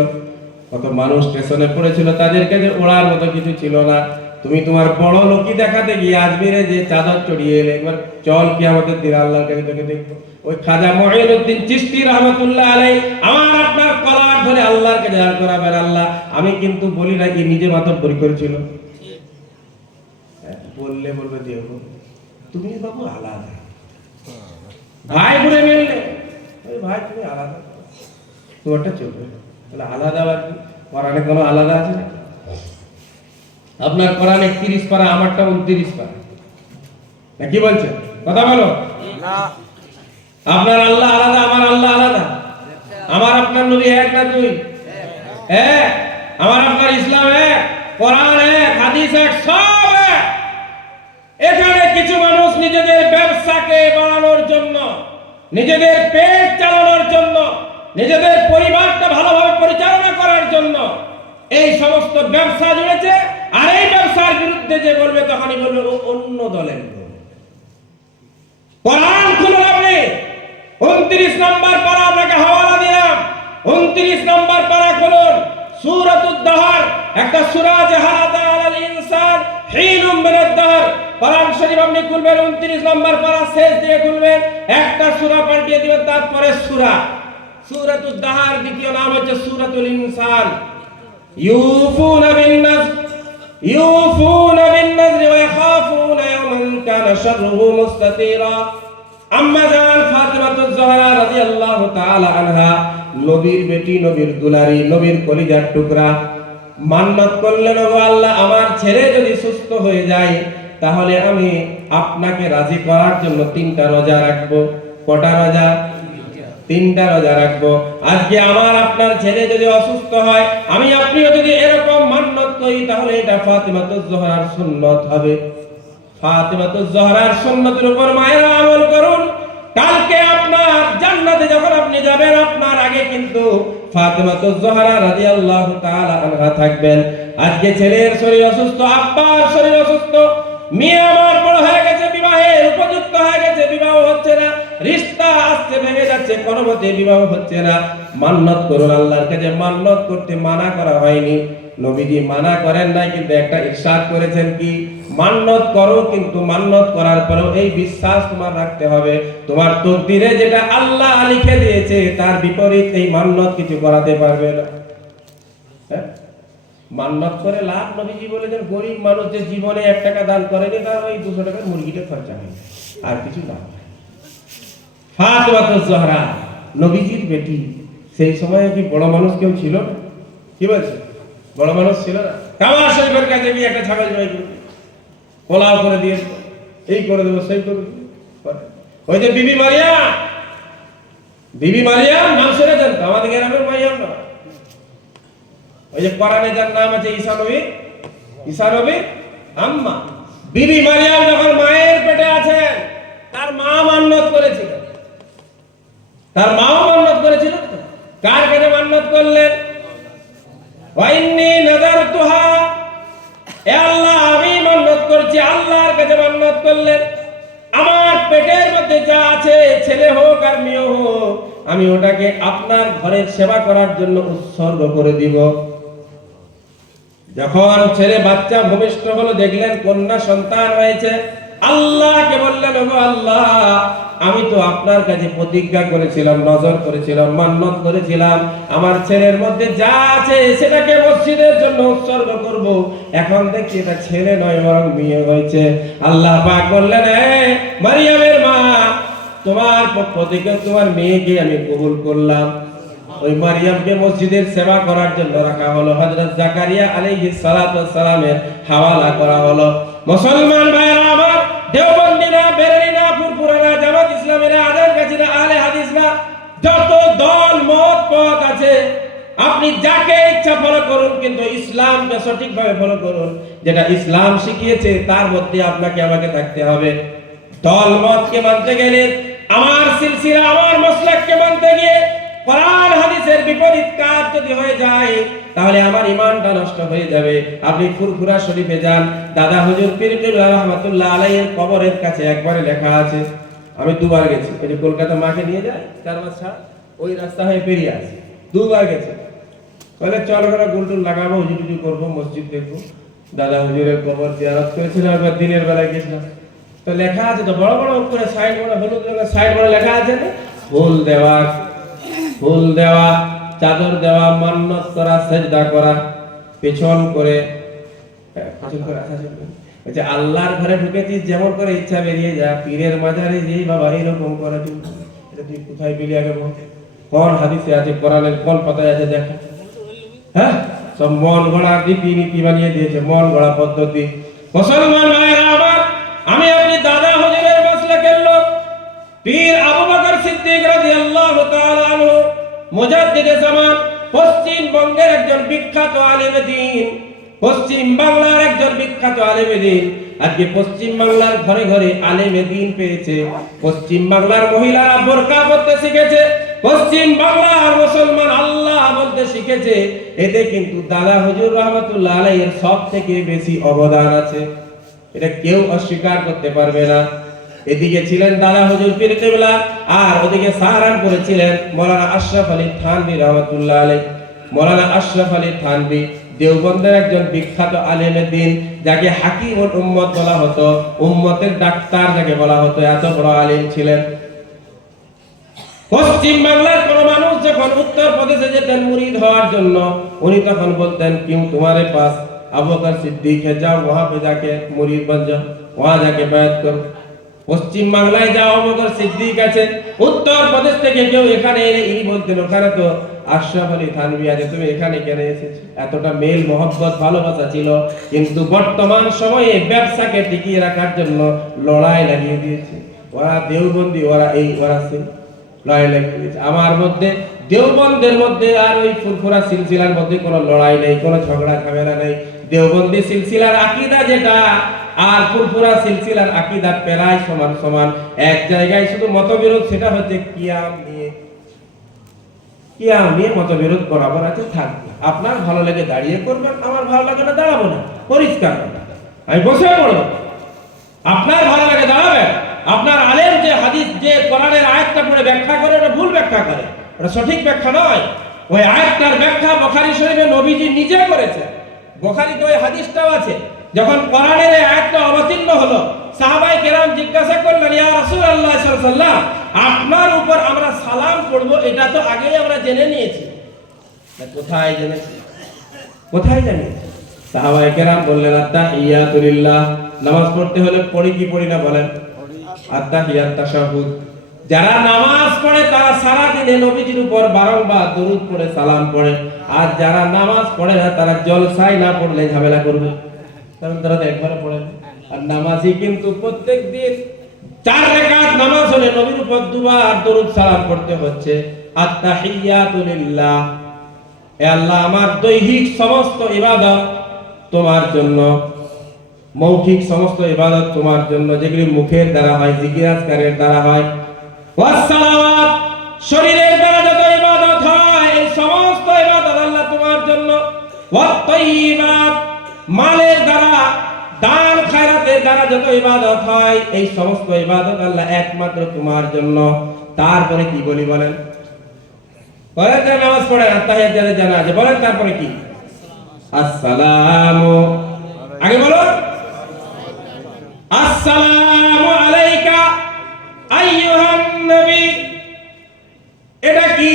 কত মানুষ স্টেশনে পড়েছিল, তাদের কাছে ওড়ার মতো কিছু ছিল না। তুমি তোমার বড় লোকই দেখাতে গিয়ে আজমিরে যে চাদর চড়িয়ে এলে, একবার চল কিয়ামতের দিন আল্লাহর কাছে তোকে দেখবো। ওই খাজা মুঈনুদ্দিন চিশতি রাহমাতুল্লাহ আলাইহি আমার আপনার কলার ধরে আল্লাহর কাছে দাঁড় করাবেন। আল্লাহ আমি কিন্তু বলি না কি নিজে মাতব্বরি করেছিল, বললে বলবে দেখো তুমি বাবু আলাদা, ভাই বলে মিললে ওই ভাই তুমি আলাদা, তোমারটা চলবে তাহলে আলাদা। আর কি কোরআনে কোনো আলাদা আছে না? আপনার কোরআনে 31 পারা, আমারটা 29 পারা, না কি বলছেন? কথা বলো না। আপনার আল্লাহ আলাদা, আমার আল্লাহ আলাদা। আমার আপনার নবী এক না দুই? এক। আমার আপনার ইসলাম এক, কোরআন এক, হাদিস এক, সব এক। এখানে কিছু মানুষ নিজেদের ব্যবসাকে বাড়ানোর জন্য, নিজেদের পেট চালানোর জন্য, নিজেদের পরিবারটা ভালোভাবে পরিচালনা করার জন্য এই সমস্ত ব্যবসা জুড়েছে। আর এই ব্যবসার বিরুদ্ধে যে বলবে তখনই বলবে ও অন্য দলের লোক। কোরআন খুলুন আপনি, 29 নম্বর পারা আপনাকে হাওয়ালা দিলাম, 29 নম্বর পারা খুলুন। সূরাতুদ দাহর, একটা সূরা আছে, হালাতা আলাল ইনসান হিনুম মিনাদ দাহর। কোরআন শরীফ আপনি খুলবেন, 29 নম্বর পারা শেষ দিয়ে খুলবেন, একটা সূরা পাল্টিয়ে দিবেন, তারপরে সূরা। সূরাতুদ দাহর দ্বিতীয় নাম হচ্ছে সূরাতুল ইনসান। ইউফুনা বিন নাজর, ইউফুনা বিন নাজর ওয়া ইয়াখাফুনা ইয়াওমান কানা শাররুহু মুস্তাতিরা। আম্মা জান ফাতিমাতুজ জহরা রাদিয়াল্লাহু তাআলা আনহা, নবীর বেটি, নবীর দুলারি, নবীর কলিজার টুকরা, মান্নাত করলেন, ও আল্লাহ আমার ছেলে যদি সুস্থ হয়ে যায় তাহলে আমি আপনাকে রাজি করার জন্য 3টা রোজা রাখবো। কটা রোজা? 3টা রোজা রাখবো। আজকে আমার আপনার ছেলে যদি অসুস্থ হয়, আমি আপনিও যদি এরকম মান্নাত করি, তাহলে এটা ফাতিমাতুজ জহরার সুন্নাত হবে। ফাতিমাতুজ জহরার সুন্নাতের উপর মায়েরা আমল করুন। কালকে আপনার জান্নাতে যখন আপনি যাবেন, আপনার আগে কিন্তু ফাতিমাতুজ জহরা রাদিয়াল্লাহু তাআলা আনহা থাকবেন। আজকে ছেলের শরীর অসুস্থ, আব্বার শরীর অসুস্থ, মেয়ে আমার বড় হয়ে গেছে, বিবাহের উপযুক্ত হয়ে গেছে, বিবাহ হচ্ছে না, রিশতা আসছে ভেঙে যাচ্ছে, কোনো মতে বিবাহ হচ্ছে না। মান্নাত করুন আল্লাহর কাছে। মান্নাত করতে মানা করা হয়নি, নবীজি মানা করেন নাই, কিন্তু একটা ইরশাদ করেছেন কি, মান্নাত করো, কিন্তু মান্নাত করার পরেও এই বিশ্বাস তোমার রাখতে হবে তোমার তকদিরে যেটা আল্লাহ লিখে দিয়েছে তার বিপরীত এই মান্নাত কিছু করাতে পারবে না। হ্যাঁ, মান্নাত করে লাভ, নবীজি বলেছেন গরিব মানুষ যে জীবনে 1 টাকা দান করেনি, তার ওই 200 টাকার মুরগিটা খরচা হয়, আর কিছু লাভ হয়। ফাতিমাতুজ জহরা নবীজির বেটি, সেই সময়ে কি বড় মানুষ কেউ ছিল না? কি বলছে? বড় মানুষ ছিল না? কাবা শরীফের কাছে গিয়ে একটা ছাগল জবাই করে পোলাও করে দিয়ে এই করে দেবো, সেই করে দেবো। ওই যে বিবি মারিয়াম, বিবি মারিয়াম নাম শুনেছেন তো? আমাদের গ্রামের মারিয়াম না, ওই যে কোরআনে যার নাম আছে ঈসা নবী, ঈসা নবীর আম্মা বিবি মারিয়াম যখন মায়ের পেটে আছেন, তার মা মান্নত করেছিল, তার মাও মান্নত করেছিল। কার কাছে মান্নত করলেন? ওয়াইন্নি নাযারতুহা, এ আল্লাহ আমি মান্নত করছি, আল্লাহর কাছে মান্নত করলেন আমার পেটের মধ্যে যা আছে, ছেলে হোক আর মেয়ে হোক, আমি ওটাকে আপনার ঘরের সেবা করার জন্য উৎসর্গ করে দিব। যখন ছেলে বাচ্চা ভূমিষ্ঠ হলো, দেখলেন কন্যা সন্তান হয়েছে, আল্লাহকে বললেন, ওগো আল্লাহ, আমি তো আপনার কাছে প্রতিজ্ঞা করেছিলাম, নজর করেছিলাম, মান্নত করেছিলাম, আমার ছেলের মধ্যে যা আছে সেটাকে মসজিদের জন্য উৎসর্গ করব। এখন দেখছি এটা ছেলে নয় বরং মেয়ে হয়েছে। আল্লাহ পাক বললেন, মারিয়ামের মা, তোমার পক্ষ থেকে তোমার মেয়েকে আমি কবুল করলাম। ওই মারিয়ামকে মসজিদের সেবা করার জন্য রাখা হলো, হযরত জাকারিয়া আলাইহিস সালাতু ওয়াস সালামের হাওয়ালা করা হলো। মুসলমান ভাইরা আমার, দেওবন্দিরা, বেরেলিরা, ফুরফুরারা, জামাত ইসলামীরা, আজাদ গাছিরা, আহলে হাদিসরা, যত দল মত পথ আছে, আপনি যাকে ইচ্ছা ফলো করুন, কিন্তু ইসলামকে সঠিকভাবে ফলো করুন। যেটা ইসলাম শিখিয়েছে তার মধ্যে আপনাকে আমাকে থাকতে হবে। দল মতকে মানতে গেলে, আমার সিলসিলা, আমার মাসলাককে মানতে গিয়ে কোরআন হাদিসের বিপরীত কাজ যদি হয়ে যায়, তাহলে আমার ঈমানটা নষ্ট হয়ে যাবে। আপনি ফুরফুরা শরীফে যান, দাদা হুজুর পীর কিবলা রাহমাতুল্লাহ আলাইহির কবরের কাছে একবারে লেখা আছে, আমি দুবার গেছি, ওই যে কলকাতা মাকে নিয়ে যায় 4 মাস ওই রাস্তা হয়ে পেরিয়ে আসি, দুবার গেছে। বলে চল ঘরে গুলটুল লাগাবো, হুজুরি করবো, মসজিদ দেখবো। দাদা হুজুরের কবর জিয়ারত করেছিলাম, একবার দিনের বেলায় গেছিলাম, তো লেখা আছে, তো বড় বড় করে সাইড বড় হলুদ রঙের সাইড বড় লেখা আছে না, ফুল দেওয়া, ফুল দেওয়া, চাদর দেওয়া, মান্নত করা, সেজদা করা, পেছন করে আচ্ছা, আল্লাহর ঘরে ঢুকেছিস, যেমন করে ইচ্ছা বেরিয়ে যা, পীরের মাজারে যেই বাবা এরকম করা, এটা তুই কোথায় পেলি আগে বল? কোন হাদিসে আছে, কোরআনের কোন পাতায় আছে দেখা? হ্যাঁ, সব মন গড়া রীতি নীতি বানিয়ে দিয়েছে, মন গড়া পদ্ধতি। মুসলমান ভাইরা আমার, আমি আপনি দাদা হুজুরের মাসলাকের লোক, পীর আবু বকর সিদ্দিক রাদিয়াল্লাহু তাআলা আনহু, মুজাদ্দিদে জামান, পশ্চিমবঙ্গের একজন বিখ্যাত আলেমে দ্বীন, পশ্চিম বাংলার একজন বিখ্যাত আলেমে দ্বীন। আজকে পশ্চিম বাংলার ঘরে ঘরে আলেমে দ্বীন পেয়েছে, পশ্চিম বাংলার মহিলারা বোরকা পরতে শিখেছে, পশ্চিম বাংলার মুসলমান আল্লাহ বলতে শিখেছে। এতে কিন্তু দাদা হুজুর রাহমাতুল্লাহ আলাইহির সব থেকে বেশি অবদান আছে, এটা কেউ অস্বীকার করতে পারবে না। এদিকে ছিলেন দাদা হুজুর পীর কিবলা, আর ওদিকে সাহারানপুরে ছিলেন মাওলানা আশরাফ আলী থানভী রাহমাতুল্লাহ আলাইহি। মাওলানা আশরাফ আলী থানভী দেওবন্দের একজন বিখ্যাত আলেমে দ্বীন, যাকে হাকিমুল উম্মত বলা হতো, উম্মতের ডাক্তার যাকে বলা হতো, এত বড় আলেম ছিলেন। পশ্চিম বাংলার কোন মানুষ যখন উত্তর প্রদেশে যেতেন মুরিদ হওয়ার জন্য, উনি তখন বলতেন, কিউ তোমারে পাস আবু বকর সিদ্দিক है, जाओ वहां पे जाके मुरीद बन जाओ, वहां जाके बैत करो। পশ্চিম বাংলায় যাও, আবু বকর সিদ্দিক আছে। উত্তর প্রদেশ থেকে কেউ এখানে এলে ইনি বলতেন, ওখানে তো আশরাফ আলী থানভী আছে, তুমি এখানে কেন এসেছো? এতটা মেল মহব্বত ভালোবাসা ছিল। কিন্তু বর্তমান সময়ে ব্যবসাকে টিকিয়ে রাখার জন্য লড়াই লাগিয়ে দিয়েছে। ওরা দেওবন্দি, ওরা এই, ওরা সেই, লড়াই লাগিয়ে দিয়েছে। আমার মধ্যে, দেওবন্দের মধ্যে আর ওই ফুরফুরা সিলসিলার মধ্যে কোনো লড়াই নেই, কোনো ঝগড়া ঝামেলা নেই। দেওবন্দি সিলসিলার আকীদা যেটা, আর ফুরফুরা সিলসিলার আকীদা প্রায় সমান সমান। এক জায়গায় শুধু মতবিরোধ, সেটা হচ্ছে কিয়াম নিয়ে। কিয়াম নিয়ে মতবিরোধ বরাবর আছে, থাকবে। আপনার ভালো লাগে দাঁড়িয়ে করবেন, আমার ভালো লাগে না দাঁড়াবো না, পরিষ্কার, আমি বসে পড়বো। আপনার ভালো লাগে দাঁড়াবেন। আপনার আলেম যে হাদিস, যে কোরআনের আয়াতটা পড়ে ব্যাখ্যা করে, ওটা ভুল ব্যাখ্যা করে, ওটা সঠিক ব্যাখ্যা নয়। ওই আয়াতটার ব্যাখ্যা বুখারী শরীফে নবীজি নিজে করেছে, বুখারীতে ওই হাদিসটাও আছে। যখন কোরআনের এই আয়াতটা অবতীর্ণ হলো, সাহাবায়ে কেরাম জিজ্ঞাসা করলেন, ইয়া রাসূলুল্লাহ সাল্লাল্লাহু আলাইহি ওয়াসাল্লাম, আপনার উপর আমরা সালাম পড়বো, এটা তো আগেই আমরা জেনে নিয়েছি। কোথায় জেনেছি? কোথায় জেনেছি? সাহাবায়ে কেরাম বললেন, আত্তাহিয়াতু লিল্লাহ, নামাজ পড়তে হলে পড়ি কি পড়ি না বলেন? আত্তাহিয়াত, তাশাহুদ। যারা নামাজ পড়ে তারা সারা দিনে নবীজির উপর বারংবার দরুদ পড়ে সালাম পড়ে, আর যারা নামাজ পড়ে না তারা জলসায় না পড়লে ঝামেলা করবে, কারণ তারা একবারে পড়ে। আর নামাজি কিন্তু প্রত্যেকদিন 4 রাকাত নামাজ হলে নবীর উপর দুবার দরুদ সালাম পড়তে হচ্ছে। আত্তাহিয়াতু লিল্লাহ, হে আল্লাহ, আমার দৈহিক সমস্ত ইবাদত তোমার জন্য, মৌখিক সমস্ত ইবাদত তোমার জন্য, যেগুলি মুখের দ্বারা হয়, জিকির আজকারের দ্বারা হয়, ওয়াসসালাওয়াত শরীরের দ্বারা যত ইবাদত হয় এই সমস্ত ইবাদত আল্লাহ তোমার জন্য, ওয়াত-তাইয়্যিবাত মালের দ্বারা, দান খায়রাতের দ্বারা যত ইবাদত হয় এই সমস্ত ইবাদত আল্লাহ একমাত্র তোমার জন্য। তারপরে কি বলি বলেন? বলেন যারা নামাজ পড়ে তাহিয়াত যারা জানা আছে বলেন তারপরে কি? আসসালামু, আগে বলো আসসালামু আলাইকা আইয়ুহান নবী। এটা কি?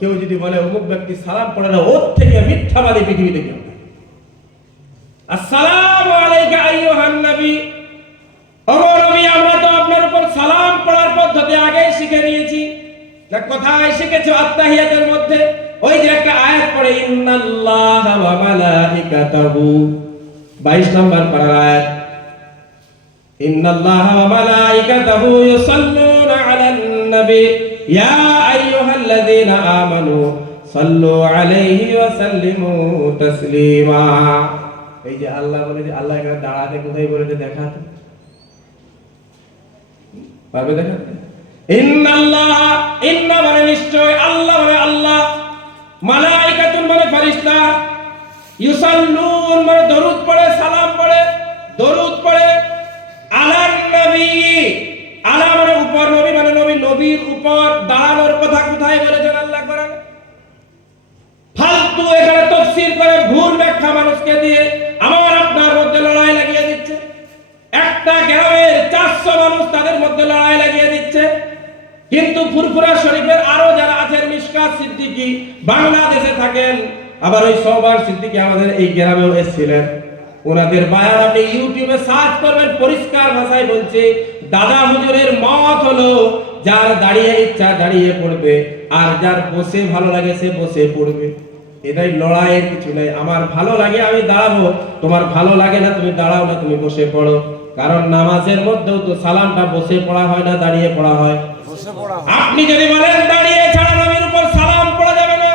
কেউ যদি বলে অমুক ব্যক্তি সালাম পড়ে না, ওর থেকে মিথ্যাবাদী পৃথিবীতে কেউ। আসসালামু আলাইকা আইয়ুহান নবী, ও নবী আমরা তো আপনার উপর সালাম পড়ার পদ্ধতি আগেই শিখে নিয়েছি। কোথায় শিখেছো? আত্তাহিয়াতের মধ্যে। ওই যে একটা আয়াত পড়ে ইন্নাল্লাহা ওয়া মালাইকাতাহু, 22 নম্বর পারার আয়াত, ইন্নাল্লাহা ওয়া মালাইকাতাহু ইউসাল্লুনা আলান নবী ইয়া আইয়ুহাল্লাযীনা আমানু সাল্লু আলাইহি ওয়া সাল্লিমু তাসলিমা। এই যে আল্লাহ বলে, যে আল্লাহ এখানে দাঁড়াতে কোথায় বলেছে দেখাতে পারবে? দেখাতে ইন্নাল্লাহ, ইন্না মানে নিশ্চয়, আল্লাহ মানে আল্লাহ, মালাইকাতুন মানে ফেরেশতা, ইউসাল্লুন মানে দরুদ পড়ে, সালাম পড়ে, দরুদ পড়ে, আলান নবী, আলা মানে উপর, নবী মানে নবী, নবীর উপর দাঁড়ানোর কথা কোথায় বলেছেন আল্লাহ কোরআন? ফালতু এখানে তাফসীর করে ভুল ব্যাখ্যা মানুষকে দিয়ে আমার আপনার মধ্যে লড়াই লাগিয়ে দিচ্ছে। একটা গ্রামের 400 মানুষ তাদের মধ্যে লড়াই লাগিয়ে দিচ্ছে, কিন্তু ফুরফুরা শরীফের আরো যারা আছেন, মিশকাত সিদ্দিকী বাংলাদেশে থাকেন, আবার ওই সবার সিদ্দিকী আমাদের এই গ্রামেও এসেছিলেন। ওনাদের বায়ান আপনি ইউটিউবে সার্চ করবেন, পরিষ্কার ভাষায় বলছে দাদা হুজুরের মত হলো যার দাঁড়িয়ে ইচ্ছা দাঁড়িয়ে পড়বে, আর যার বসে ভালো লাগে সে বসে পড়বে। এটাই লড়াইয়ের কিছু নেই। আমার ভালো লাগে আমি দাঁড়াবো, তোমার ভালো লাগে না তুমি দাঁড়াও না, তুমি বসে পড়ো। কারণ নামাজের মধ্যেও তো সালামটা বসে পড়া হয় না, দাঁড়িয়ে পড়া হয়। আপনি যদি বলেন দাঁড়িয়ে ছাড়া নবীর উপর সালাম পড়া যাবে না,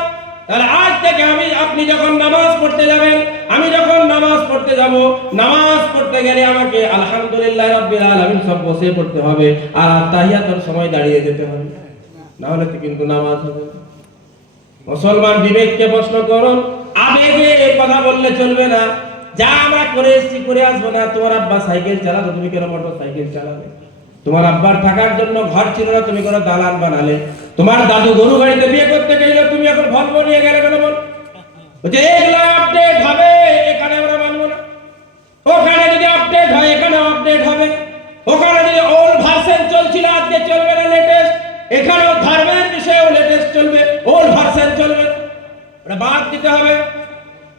তাহলে আজ থেকে আপনি যখন নামাজ পড়তে যাবেন, আমি যখন নামাজ পড়তে যাব, নামাজ পড়তে গেলে আমাকে আলহামদুলিল্লাহ রাব্বিল আলামিন সব বসে পড়তে হবে, আর তাহিয়াতের সময় দাঁড়িয়ে যেতে হবে, না হলে তো কিন্তু নামাজ হবে না। মুসলমান বিবেককে প্রশ্ন করুন, আবেগে এই কথা বললে চলবে না। যা আমরা করে এসেছি করে আসবো না। তোমার আব্বা সাইকেল চালাতো, তুমি কেন মোটর সাইকেল চালাবে? তোমার আব্বার থাকার জন্য ঘর ছিল না, তুমি কোনো দালান বানালে? তোমার দাদু গরু গাড়িতে বিয়ে করতে গেলে, তুমি এখন ভলভো নিয়ে গেলে কেন? বল যে এগুলো আপডেট হবে, এখানে আমরা মানবো না। ওখানে যদি আপডেট হয় এখানে আপডেট হবে। ওখানে যদি ওল্ড ভার্সন চলছিল আজকে চলবে না লেটেস্ট, এখানেও ধর্মের বিষয়েও লেটেস্ট চলবে, ওল্ড ভার্সন চলবে না। এটা বাদ দিতে হবে।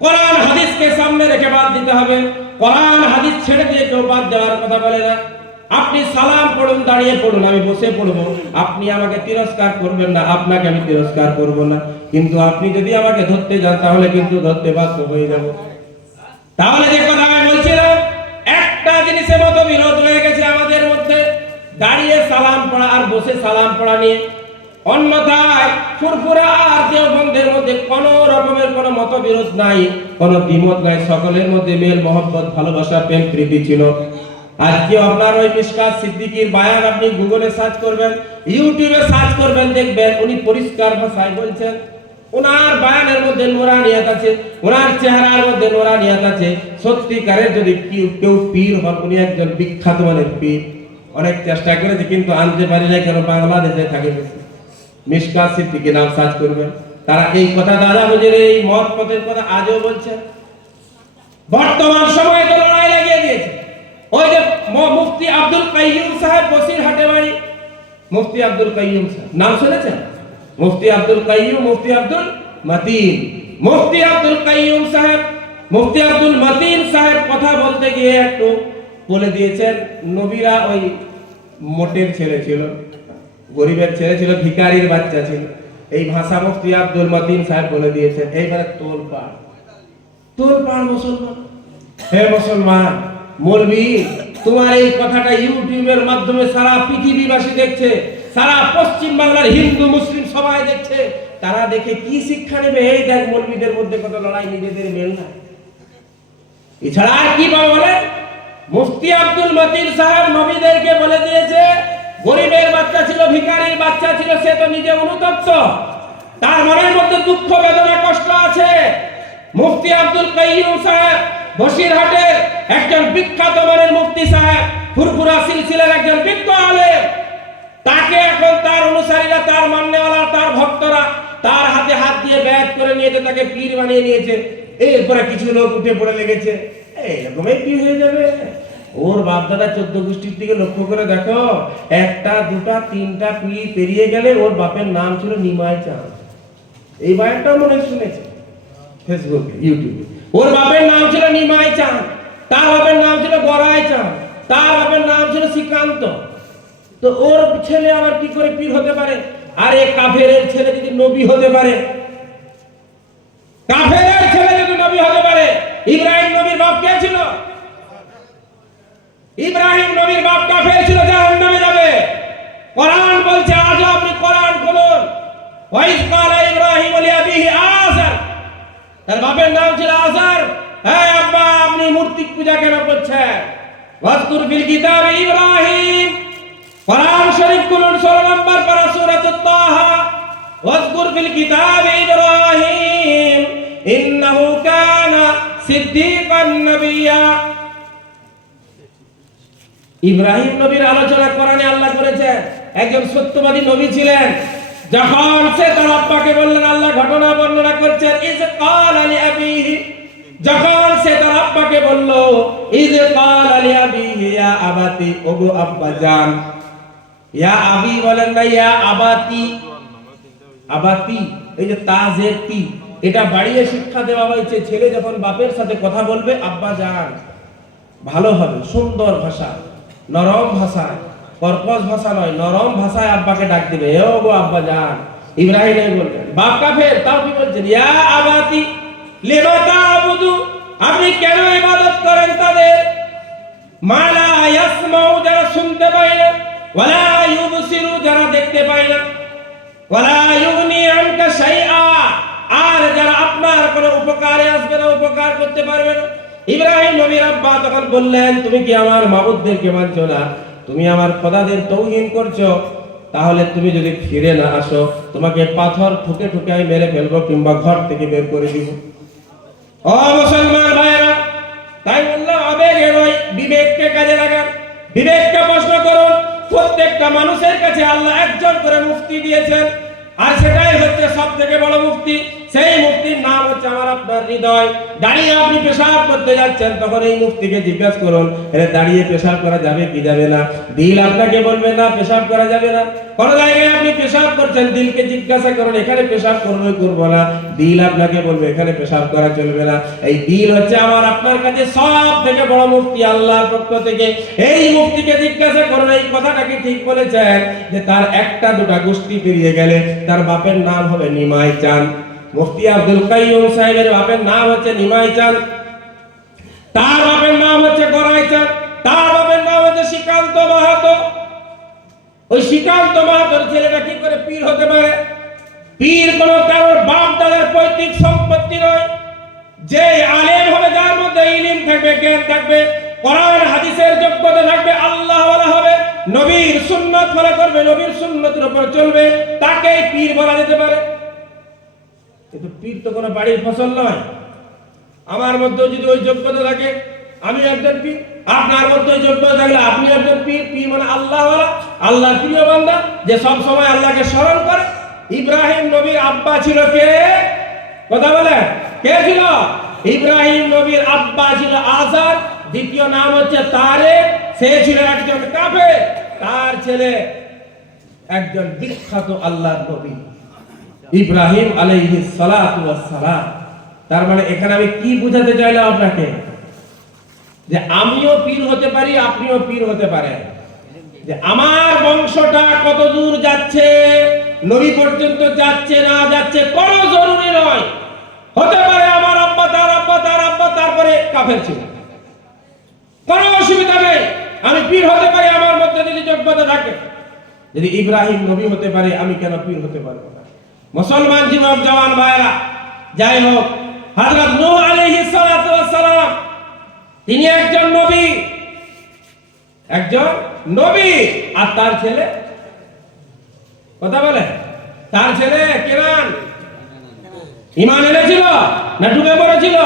কোরআন হাদিসকে সামনে রেখে বাদ দিতে হবে। কোরআন হাদিস ছেড়ে দিয়ে কেউ বাদ দেওয়ার কথা বলে না। আপনি সালাম পড়ুন, দাঁড়িয়ে পড়ুন, আমি বসে পড়বো, আপনি আমাকে তিরস্কার করবেন না, আপনাকে আমি তিরস্কার করব না। কিন্তু আপনি যদি আমাকে ধরতে যান তাহলে কিন্তু ধরতে বাধ্য হয়ে যাব। তাহলে যে কথা আমি বলছিলাম, একটা জিনিসের মতো বিরোধ হয়ে গেছে আমাদের মধ্যে, দাঁড়িয়ে সালাম পড়া আর বসে সালাম পড়া নিয়ে। অন্যথায় ফুরফুরা আর দেওবন্দের মধ্যে কোনো রকমের কোনো মতবিরোধ নাই, কোনো দ্বিমত নাই, সকলের মধ্যে মেল মহব্বত ভালোবাসা প্রেম প্রীতি ছিল। আজকে আপনার ওই মিশকাত সিদ্দিকীর বায়ান আপনি গুগলে সার্চ করবেন, ইউটিউবে সার্চ করবেন, দেখবেন উনি পরিষ্কার ভাষায় বলছেন। ওনার বায়ানের মধ্যে নূরানিয়াত আছে, ওনার চেহারার মধ্যে নূরানিয়াত আছে। সত্যিকারের যদি কেউ পীর হন, উনি একজন বিখ্যাত মানের পীর। অনেক চেষ্টা করেছে কিন্তু আনতে পারি না, কেন বাংলাদেশে থাকে বেশি। মিশকাত সিদ্দিকী নাম সার্চ করবেন, তারা এই কথা দাদা হুজুরের এই মত পথের কথা আজও বলছেন। বর্তমান সময়ে তো লড়াই লাগিয়ে দিয়েছে। ওই যে মুফতি আব্দুল কাইয়ুম সাহেব, বসিরহাটে বাড়ি, মুফতি আব্দুল কাইয়ুম সাহেব নাম শুনেছেন? মুফতি আব্দুল কাইয়ুম, মুফতি আব্দুল মতিন, মুফতি আব্দুল কাইয়ুম সাহেব, মুফতি আব্দুল মতিন সাহেব কথা বলতে গিয়ে একটু বলে দিয়েছেন, নবীরা ওই মোটের ছেলে ছিল, গরিবের ছেলে ছিল, ভিখারির বাচ্চা ছিল। এই ভাষা মুফতি আব্দুল মতিন সাহেব বলে দিয়েছেন। এইবারে তোলপাড় মুসলমান, হে মুসলমান মৌলবি, তোমার এই কথাটা ইউটিউবের মাধ্যমে সারা পৃথিবীবাসী দেখছে, সারা পশ্চিম বাংলার হিন্দু মুসলিম সবাই দেখছে। তারা দেখে কি শিক্ষা নেবে? এই দেখ মৌলবীদের মধ্যে কত লড়াই, নিজেদের মেল না। এছাড়া আর কি বলে? মুফতি আব্দুল মতিন সাহেব নবীদেরকে বলে দিয়েছে, গরিবের বাচ্চা ছিল, ভিখারির বাচ্চা ছিল, সে তো নিজে অনুতপ্ত, তার মনের মধ্যে দুঃখ বেদনা কষ্ট আছে। মুফতি আব্দুল কাইয়ুম সাহেব বসিরহাটের একজন বিখ্যাত মানের মুফতি সাহেব, ফুরফুরা সিলসিলার একজন বিজ্ঞ আলেম, তাকে এখন তার অনুসারীরা, তার মান্যওয়ালা, তার ভক্তরা তার হাতে হাত দিয়ে বেয়াত করে নিয়েছে, তাকে পীর বানিয়ে নিয়েছে। এরপরে কিছু লোক উঠে পড়ে লেগেছে, এরকমই পীর হয়ে যাবে। ওর বাপ দাদা 14 গোষ্ঠীর দিকে লক্ষ্য করে দেখো, একটা দুটা তিনটা পীর পেরিয়ে গেলে ওর বাপের নাম ছিল নিমাই চাঁদ। এই বায়ানটাও মনে শুনেছে ফেসবুকে, ইউটিউবে। ওর বাপের নাম ছিল নিমাই চাঁদ, তার বাপের নাম ছিল গড়াই চাঁদ, তার বাপের নাম ছিল শ্রীকান্ত। তো ওর ছেলে আবার কি করে পীর হতে পারে? আর এই কাফেরের ছেলে যদি নবী হতে পারে, কাফেরের ছেলে যদি নবী হতে পারে, ইব্রাহিম নবীর বাপ কে ছিল? ইব্রাহিম নবীর বাপ কাফের ছিল, জাহান্নামে যাবে। কোরআন বলছে, আজ আপনি কোরআন খুলুন, ওয়াইজ ক্বালা ইব্রাহিম লিআবিহি আযার, তার বাপের নাম ছিল আযার। হ্যাঁ আব্বা, আপনি মূর্তি পূজা কেন করছেন? ওয়াজকুর ফিল কিতাবে ইব্রাহিম, কোরআন শরীফ খুলুন 16 নম্বর পারা সূরাতুত তাহা। ওয়াজকুর ফিল কিতাবে ইব্রাহিম ইন্নাহু কানা সিদ্দীকান নাবিয়্যা। ইব্রাহিম নবীর আলোচনা কোরআনে আল্লাহ করেছেন, একজন সত্যবাদী নবী ছিলেন। যখন সে তার আব্বাকে বললেন, আল্লাহ ঘটনা বর্ণনা করছেন, ইজ ক্বালা লিআবিহি, যখন সে তার আব্বাকে বলল, ইজ ক্বালা লিআবিহি ইয়া আবাতি, ওগো আব্বা জান। ইয়া আবি বলেন না, ইয়া আবাতি। আবাতি, এই যে তাজের তি, এটা বাড়িয়ে শিক্ষা দেওয়া হয়েছে। ছেলে যখন বাপের সাথে কথা বলবে, আব্বা জান, ভালো হবে, সুন্দর ভাষা, নরম ভাষায়, কর্কশ ভাষা নয়, নরম ভাষায় আব্বাকে ডাক দিবে, ও গো আব্বা জান। ইব্রাহিম বলবেন, বাপ কাফের, তাও কি বলছেন, ইয়া আবাতি লিমা তা'বুদু, আপনি কেন ইবাদত করেন তাদের? মা লা ইয়াসমাউ, যারা শুনতে পায় না, ওয়ালা ইউবসিরু, যারা দেখতে পায় না, ওয়ালা ইউগনি আনকা শাইআ, আর যারা আপনার কোনো উপকারে আসবে না, উপকার করতে পারবে না। ইব্রাহিম নবীর আব্বা তখন বললেন, তুমি কি আমার মাবুদদেরকে মানছো না? তুমি আমার খোদাদের তাওহীদ করছো? তাহলে তুমি যদি ফিরে না আসো, তোমাকে পাথর ঠুকে ঠুকে আমি মেরে ফেলবো, কিংবা ঘর থেকে বের করে দিব। ও মুসলমান ভাইরা, তাই বললাম, আবেগে নয়, বিবেককে কাজে লাগান, বিবেককে প্রশ্ন করুন। প্রত্যেকটা মানুষের কাছে আল্লাহ একজন করে মুফতি দিয়েছেন, আর সেটাই হচ্ছে সবথেকে বড় মুফতি। সেই মুফতির নাম হচ্ছে আমার আপনার হৃদয়। দাঁড়িয়ে আপনি পেশাব করতে যাচ্ছেন, তখন এই মুফতিকে জিজ্ঞাসা করুন, এর দাঁড়িয়ে পেশাব করা যাবে কি যাবে না? দিল আপনাকে বলবে না, পেশাব করা যাবে না। কোন জায়গায় আপনি পেশাব করছেন, দিলকে জিজ্ঞাসা করুন, এখানে পেশাব করবে করবো না? দিল আপনাকে বলবে এখানে পেশাব করা চলবে না। এই দিল হচ্ছে আমার আপনার কাছে সব থেকে বড় মুফতি আল্লাহর পক্ষ থেকে। এই মুফতিকে জিজ্ঞাসা করুন, এই কথাটা কি ঠিক বলেছেন যে তার একটা দুটা গোষ্ঠী পেরিয়ে গেলে তার বাপের নাম হবে নিমাই চাঁদ? মুফতি আব্দুল কাইয়ুম সাহেবের বাপের নাম হচ্ছে নিমাই চাঁদ, তার বাপের নাম হচ্ছে গড়াই চাঁদ, তার বাপের নাম হচ্ছে শ্রীকান্ত মাহাতো। ওই শ্রীকান্ত মাহাতোর ছেলেটা কি করে পীর হতে পারে? পীর কোন কারোর বাপ দাদার পৈতৃক সম্পত্তি নয়। যে আলেম হবে, যার মধ্যে ইলম থাকবে, জ্ঞান থাকবে, কোরআন হাদিসের যোগ্যতা থাকবে, আল্লাহ ওয়ালা হবে, নবীর সুন্নাত ফলো করবে, নবীর সুন্নতের উপর চলবে, তাকেই পীর বলা যেতে পারে। কিন্তু পীর তো কোনো বাড়ির ফসল নয়। আমার মধ্যে যদি ওই যোগ্যতা থাকে, আমি একজন পীর। আপনার মধ্যে ওই যোগ্যতা থাকলে আপনি একজন পীর। পীর মানে আল্লাহ ওয়ালা, আল্লাহর প্রিয় বান্দা, যে সব সময় আল্লাহকে স্মরণ করে। ইব্রাহিম নবীর আব্বা ছিল কে? কথা বলেন, কে ছিল? ইব্রাহিম নবীর আব্বা ছিল আযার, দ্বিতীয় নাম হচ্ছে তারেক। সে ছিল একজন কাফের, তার ছেলে একজন বিখ্যাত আল্লাহর নবী ইব্রাহিম আলাইহিস সালাতু ওয়াস সালাম। তার মানে এখানে আমি কি বুঝাতে চাইলাম আপনাকে, যে আমিও পীর হতে পারি, আপনিও পীর হতে পারেন। যে আমার বংশটা কত দূর যাচ্ছে, নবী পর্যন্ত যাচ্ছে না যাচ্ছে কোনো জরুরি নয়। হতে পারে আমার আব্বা তার আব্বা তার আব্বা তারপরে কাফের ছিল, কোনো অসুবিধা নেই। আমি পীর হতে পারি, আমার মধ্যে যদি যোগ্যতা থাকে। যদি ইব্রাহিম নবী হতে পারে, আমি কেন পীর হতে পারবো না? মুসলমান যুবক জওয়ান ভাইরা, যাই হোক, হযরত নূহ আলাইহিস সালাতু ওয়াস সালাম তিনি একজন নবী, আর তার ছেলে, কথা বলে, তার ছেলে কেনান ঈমান এনেছিল না ডুবে মরেছিল?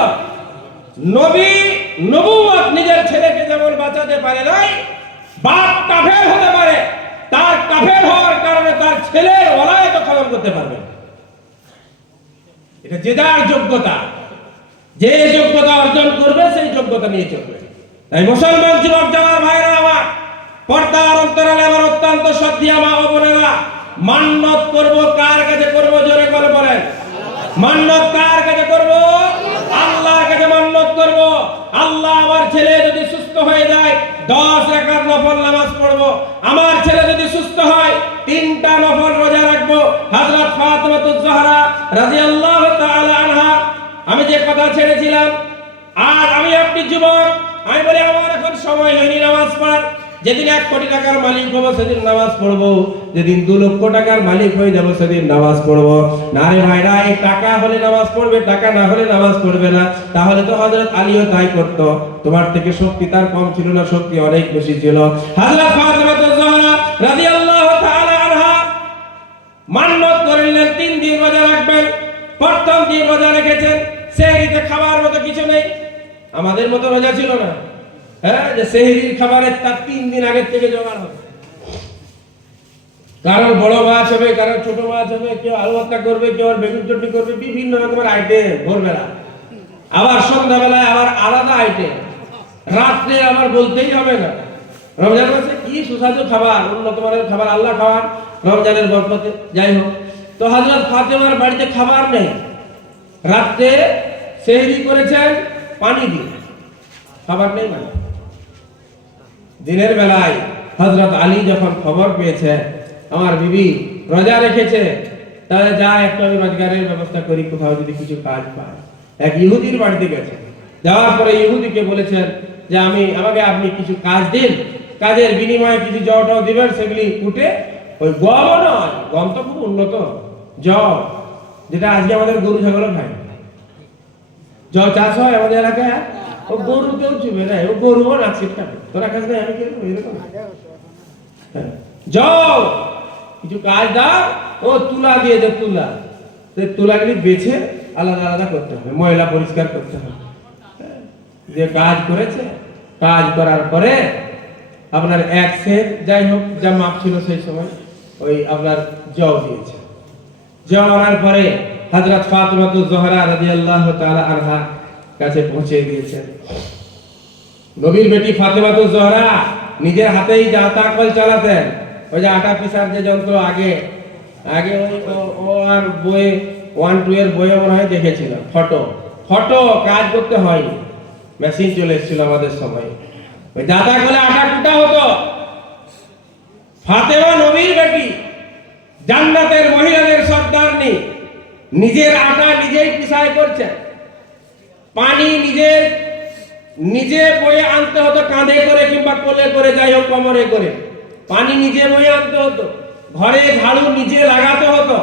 নবী নবুয়ত নিজের ছেলেকে যেমন বাঁচাতে পারে নাই, বাপ কাফের হতে পারে, তার কাফের হওয়ার কারণে তার ছেলের ওলায়েত খতম করতে পারবে। এটা যে যার যোগ্যতা, যে যোগ্যতা অর্জন করবে সেই যোগ্যতা নিয়ে চলবে। তাই মুসলমান যুবক জওয়ান ভাইরা আমার, পর্দার অন্তরালে আমার অত্যন্ত শ্রদ্ধেয় মা ও বোনেরা, মান্নত করব কার কাছে করব? জোরে করে বলেন। মান্নত কার কাছে করব? আল্লাহর কাছে মান্নত করব। আল্লাহ, আমার ছেলে যদি সুস্থ হয়ে যায় 10 রাকাত নফল নামাজ পড়ব। আমার ছেলে যদি সুস্থ হয় 3টা নফল রোজা রাখবো। হযরত ফাতিমাতুজ জোহরা রাদিয়াল্লাহু তাআলা আনহা, আমি যে কথা ছেড়েছিলাম, আর আমি আপনি যুবক, আমি বলি আমার এখন সময় হয়নি নামাজ পড়ার। যেদিন 1 কোটি টাকার মালিক হবো সেদিন নামাজ পড়বো, যেদিন 2 লক্ষ টাকার মালিক হয়ে যাবো সেদিন নামাজ পড়বো। না রে ভাইরা, এই টাকা হলে নামাজ পড়বে, টাকা না হলে নামাজ পড়বে না। তাহলে তো হযরত আলীও তাই করত। তোমার থেকে শক্তি তার কম ছিল না? শক্তি অনেক বেশি ছিল। হযরত ফাতিমাতুজ জোহরা রাদিয়াল্লাহু তাআলা আনহা মান্নত করলেন 3 দিন রোজা রাখবেন। প্রথম দিন রোজা রেখেছেন, সেহরিতে খাবার মতো কিছু নেই, আমাদের মতো রোজা ছিল না। হ্যাঁ, যে সেহরির খাবারের তার 3 দিন আগের থেকে জোগাড় হবে। কারণ বড় মাছ হবে, কারণ ছোট মাছ হবে, কেউ আলু ভর্তা করবে, কেউ বেগুন চটনি করবে, বিভিন্ন রকমের আইটেম ভোরবেলা। আবার সন্ধ্যাবেলায় আবার আলাদা আইটেম, রাত্রে আবার বলতেই হবে না। রমজান মাসে কি সুস্বাদু খাবার, উন্নত মানের খাবার, আল্লাহ খাবার রমজানের বরকতে। যাই হোক, তো হযরত ফাতেমার বাড়িতে খাবার নেই, রাত্রে সেহরি করেছেন পানি দিয়ে, খাবার নেই মানে। দিনের বেলায় হযরত আলী যখন খবর পেয়েছে আমার বিবি রোজা রেখেছে, তাহলে যা একটু আমি রোজগারের ব্যবস্থা করি, কোথাও যদি কিছু কাজ পাই। এক ইহুদির বাড়িতে গেছে, যাওয়ার পরে ইহুদিকে বলেছেন যে আমাকে আপনি কিছু কাজ দিন, কাজের বিনিময়ে কিছু জবটাও দিবেন, সেগুলি কুটে, ওই গম নয়, গম তো খুব উন্নত জব, যেটা আজকে আমাদের গরু ছাগলও খায়। জব চাষ হয় আমাদের এলাকায়, ও গরু কেউ চুবে না, ও গরুও না ছিটকাবে, তোরা খাস না, আমি কেন এরকম যাও কিছু কাজ দাও, ও তুলা দিয়ে যে তুলাগুলি বেছে আলাদা আলাদা করতে হবে, ময়লা পরিষ্কার করতে হবে। যে কাজ করেছে, কাজ করার পরে আপনার 1 সের, যাই হোক যা মাপ ছিল সেই সময়, ওই আপনার জব দিয়েছে। জব আনার পরে হযরত ফাতিমাতুজ জোহরা রাদিয়াল্লাহু তাআলা আনহা কাছে পৌঁছে দিয়েছেন। নবীর বেটি ফাতিমাতুজ জোহরা নিজের হাতেই জাতা কল চালাতেন। ওই যে আটা পিসার যে যন্ত্র, আগে ওই ও আর বই 1-2 এর বইয়ে মনে হয় দেখেছিল, ফটো কাজ করতে হয়নি, মেশিন চলে এসেছিল আমাদের সময়। ওই জাতা কলে আটা কুটা হতো। ফাতেমা নবীর বেটি, জান্নাতের মহিলাদের সর্দারনি, নিজের আটা নিজেই পিসাই করছে, পানি নিজে বয়ে আনতে হতো, কাঁধে করে কিংবা কোলে করে, যাই হোক কোমরে করে, পানি নিজে বয়ে আনতে হতো, ঘরে ঝাড়ু নিজে লাগাতে হতো।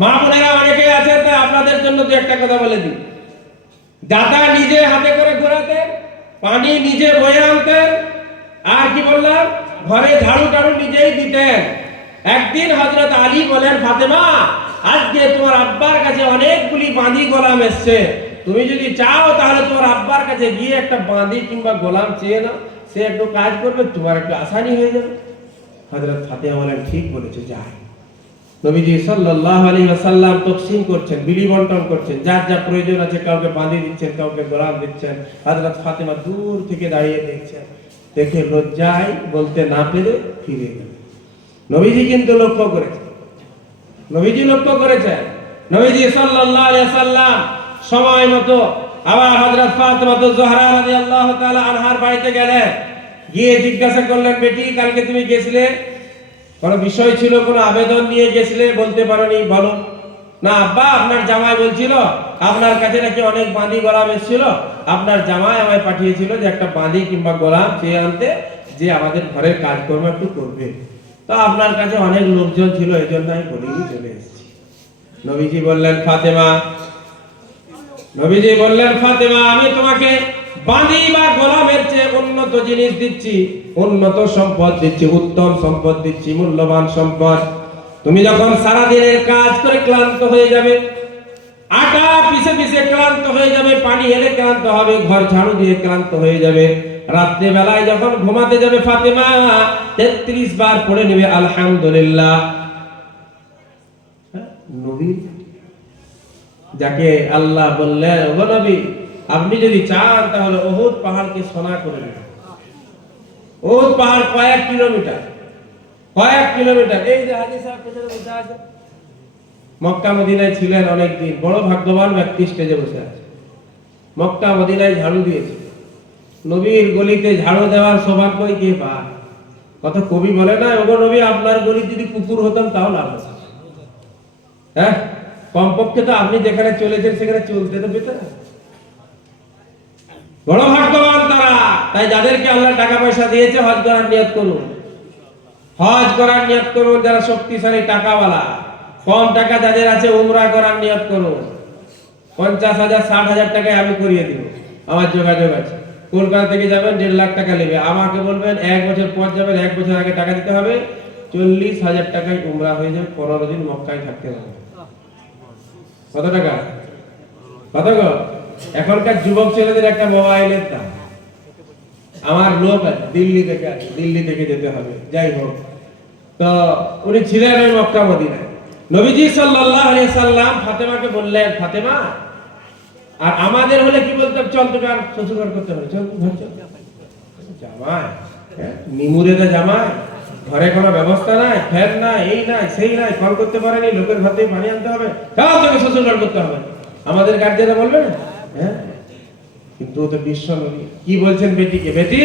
মা বোনেরা অনেকে আছেন, তাই আপনাদের জন্য দু একটা কথা বলে দিই। দাদা নিজে হাতে করে ঘোরাতেন, পানি নিজে বয়ে আনতেন, আর কি বললাম, ঘরে ঝাড়ু টাড়ু নিজেই দিতেন। একদিন হযরত আলী বলেন, ফাতেমা, আজকে তোমার আব্বার কাছে অনেকগুলি বাঁধি গোলাম এসছে, তুমি যদি চাও তাহলে তোমার আব্বার কাছে গিয়ে একটা বাঁধি কিংবা গোলাম চেয়ে নাও, সে একটু কাজ করবে, তোমার একটু আসানি হয়ে যাবে। হযরত ফাতেমা বলেন, ঠিক বলেছে, যাই। নবীজি সাল্লাল্লাহু আলাইহি ওয়াসাল্লাম তকসিম করছেন, বিলি বন্টন করছেন, যার যা প্রয়োজন আছে, কাউকে বাঁধি দিচ্ছেন, কাউকে গোলাম দিচ্ছেন। হযরত ফাতেমা দূর থেকে দাঁড়িয়ে দেখছেন, দেখে লজ্জায় বলতে না পেরে ফিরে গেলেন। নবীজি কিন্তু লক্ষ্য করেছেন, নবীজি সাল্লাল্লাহু আলাইহি ওয়াসাল্লাম সময় মতো আবার হযরত ফাতিমাতুজ জোহরা রাদিয়াল্লাহু তাআলা আনহার বাড়িতে গেলেন। গিয়ে জিজ্ঞাসা করলেন, বেটি কালকে তুমি গেছিলে, কোনো বিষয় ছিল, কোনো আবেদন নিয়ে গেছিলে, বলতে পারোনি, বলো। না আব্বা, আপনার জামাই বলছিল আপনার কাছে নাকি অনেক বাঁধি গোলাম এসেছিল, আপনার জামাই আমায় পাঠিয়েছিল যে একটা বাঁধি কিংবা গোলাম চেয়ে আনতে, যে আমাদের ঘরের কাজকর্ম একটু করবে। তো আপনার কাছে অনেক লোকজন ছিল, এই জন্য আমি বলেই চলে এসেছি। নবীজি বললেন ফাতেমা, নবীজি বললেন ফাতেমা, আমি তোমাকে বাঁধি বা গোলামের চেয়ে উন্নত জিনিস দিচ্ছি, উন্নত সম্পদ দিচ্ছি, উত্তম সম্পদ দিচ্ছি, মূল্যবান সম্পদ। তুমি যখন সারা দিনের কাজ করে ক্লান্ত হয়ে যাবে, আটা পিছে পিছে ক্লান্ত হয়ে যাবে, পানি এলে ক্লান্ত হবে, ঘর ঝাড়ু দিয়ে ক্লান্ত হয়ে যাবে, রাত্রে বেলায় যখন ঘুমাতে যাবে ফাতেমা 33 বার পড়ে নেবে আলহামদুলিল্লাহ। নবী যাকে আল্লাহ বললেন, ও নবী আপনি যদি চান তাহলে উহুদ পাহাড়কে সোনা করে দেবেন। উহুদ পাহাড় কয়েক কিলোমিটার, কয়েক কিলোমিটার। এই যে হাজী সাহেব পেছনে বসে আছে, মক্কা মদিনায় ছিলেন অনেকদিন, বড় ভাগ্যবান ব্যক্তি স্টেজে বসে আছে। মক্কা মদিনায় ঝাড়ু দিয়েছে, নবীর গলিতে ঝাড়ু দেওয়ার সৌভাগ্যই কে পায়? কত কবি বলে না, ওগো নবী আপনার গলি যদি কুকুর হতাম তাও লাভ হতো। হ্যাঁ, কমপক্ষে তো আপনি যেখানে চলেছেন সেখানে চলতে তো পেতেন। বড় ভাগ্যবান তারা। তাই যাদেরকে আল্লাহ টাকা পয়সা দিয়েছে হজ করার নিয়ত করুন, হজ করার নিয়ত করুন। যারা শক্তিশালী টাকাওয়ালা, কম টাকা যাদের আছে উমরা করার নিয়ত করুন। 50,000 60,000 টাকায় আমি করিয়ে দিব, আমার যোগাযোগ আছে। কলকাতা থেকে যাবেন 1.5 লাখ টাকা নেবে, আমাকে বলবেন 1 বছর পর যাবেন, 1 বছর আগে টাকা দিতে হবে, 40,000 টাকায় উমরা হয়ে যাবে, 15 দিন মক্কায় থাকতে হবে। কত টাকা? কত গো? এখনকার যুবক ছেলেদের একটা মোবাইলের দাম। আমার লোক আছে দিল্লি থেকে, আছে দিল্লি থেকে যেতে হবে, যাই হোক। তো উনি ছিলেন ওই মক্কা মদিনায়। নবীজি সাল্লাল্লাহু আলাইহি সাল্লাম ফাতেমাকে বললেন, ফাতেমা, আর আমাদের হলে কি বলতাম, চল তোকে আর শ্বশুরঘর করতে হবে, চল ঘর চল। জামাই, নিমুরে দা জামাই, ঘরে কোনো ব্যবস্থা নাই, ফ্যান নাই, এই নাই সেই নাই, কল করতে পারেনি, লোকের ঘর থেকে পানি আনতে হবে, তাও তোকে শ্বশুরঘর করতে হবে। আমাদের গার্জেনরা বলবে না? হ্যাঁ, কিন্তু ও তো বিশ্ব নবী কি বলছেন বেটিকে, বেটি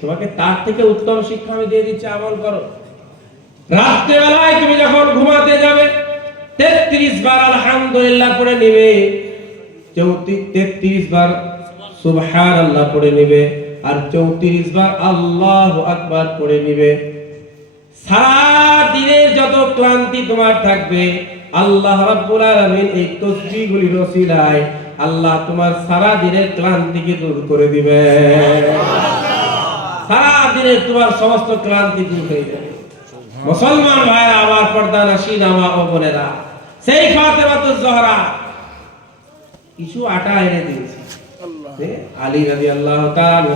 তোমাকে তার থেকে উত্তম শিক্ষা আমি দিয়ে দিচ্ছি, আমল করো। রাত্রে বেলায় তুমি যখন ঘুমাতে যাবে 33 বার আলহামদুলিল্লাহ পড়ে নেবে, 33 বার সুবহানাল্লাহ পড়ে নেবে, আর 34 বার আল্লাহু আকবার পড়ে নেবে। সারা দিনের যত ক্লান্তি তোমার থাকবে, আল্লাহ রাব্বুল আলামিন এই তাসবিহগুলির ওসিলায় আল্লাহ তোমার সারা দিনের ক্লান্তিকে দূর করে দিবে। সারা দিনের তোমার সমস্ত ক্লান্তি দূর হয়ে যাবে। মুসলমান ভাইরা, আমার পর্দানশীন মা ও বোনেরা, সেই ফাতেমাতুজ জোহরা কিছু আটা এনে দিয়েছে। আলী রাদিয়াল্লাহু তাআলা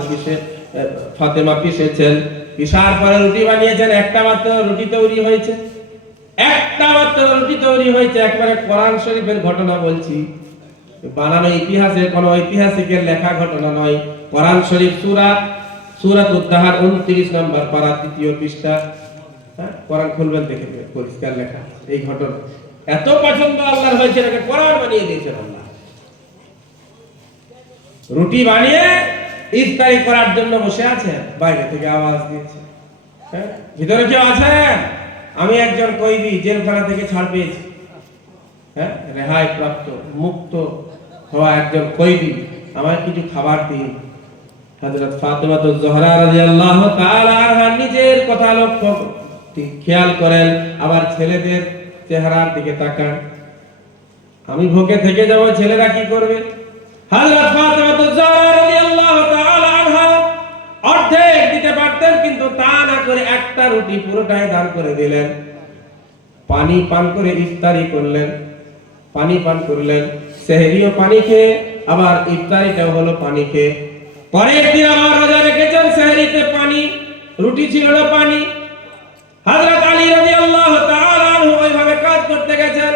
ফাতেমা পিষেছেন, পিষার পরে রুটি বানিয়েছেন, একটা মাত্র রুটি তৈরি হয়েছে, একটা মাত্র রুটি তৈরি হয়েছে। একবারে কোরআন শরীফের ঘটনা বলছি, বানানো ইতিহাসে কোন ঐতিহাসিকের লেখা ঘটনা নয়। কোরআন শরীফ সূরাতুদ দাহর 29 নম্বর পারা 3য় পৃষ্ঠা। হ্যাঁ, কোরআন খুলবেন দেখবেন পরিষ্কার লেখা এই ঘটনা। এত পছন্দ আল্লাহর হয়েছে, এটাকে কোরআন বানিয়ে দিয়েছেন আল্লাহ। রুটি বানিয়ে ইফতারি করার জন্য বসে আছেন, বাইরে থেকে আওয়াজ দিচ্ছে, হ্যাঁ ভিতরে কেউ আছেন? আমি একজন কয়েদি, জেলখানা থেকে ছাড় পেয়েছি, হ্যাঁ রেহাই প্রাপ্ত মুক্ত হওয়া একজন কয়েদি, আমার কিছু খাবার দিন। হযরত ফাতেমাতুজ জোহরা রাদিয়াল্লাহু তাআলা আনহা নিজের কথা লক্ষ্য খেয়াল করেন, আবার ছেলেদের চেহারার দিকে তাকান। আমি ভোগে থেকে যাব, ছেলেরা কি করবে? হযরত ফাতেমাতুজ জোহরা রাদিয়াল্লাহু তাআলা আনহা অর্ধেক দিতে পারতেন, কিন্তু তা না করে একটা রুটি পুরোটাই দান করে দিলেন। পানি পান করে ইফতারি করলেন, পানি পান করলেন, সেহরিও পানি খেয়ে আবার ইফতারিটাও হলো পানি খেয়ে। পরের দিন আবার রোজা রেখেছেন, সেহরিতে পানি, রুটি ছিল না পানি। হযরত আলী রাদিয়াল্লাহু তাআলা আনহু ওইভাবে কাজ করতে গেছেন,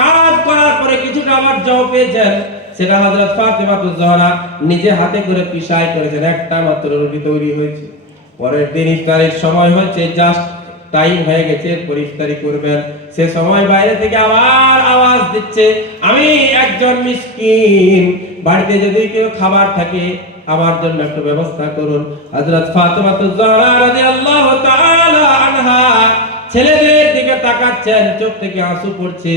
কাজ করার পরে কিছুটা আবার জব পেয়েছেন, সেটা হযরত ফাতেমাতুজ জোহরা নিজে হাতে করে পিষাই করেছেন, একটা মাত্র রুটি তৈরি হয়েছে। পরের দিন ইফতারের সময় হচ্ছে, জাস্ট টাইম হয়ে গেছে, ইফতারি করবেন। সে সময় বাইরে থেকে আবার আওয়াজ দিচ্ছে, আমি একজন মিসকিন, বাড়িতে যদি কেউ খাবার থাকে আমার জন্য একটু ব্যবস্থা করুন। হযরত ফাতেমাতুজ জোহরা রাদিয়াল্লাহু তাআলা আনহা ছেলেদের দিকে তাকাচ্ছেন, চোখ থেকে আঁসু পড়ছে,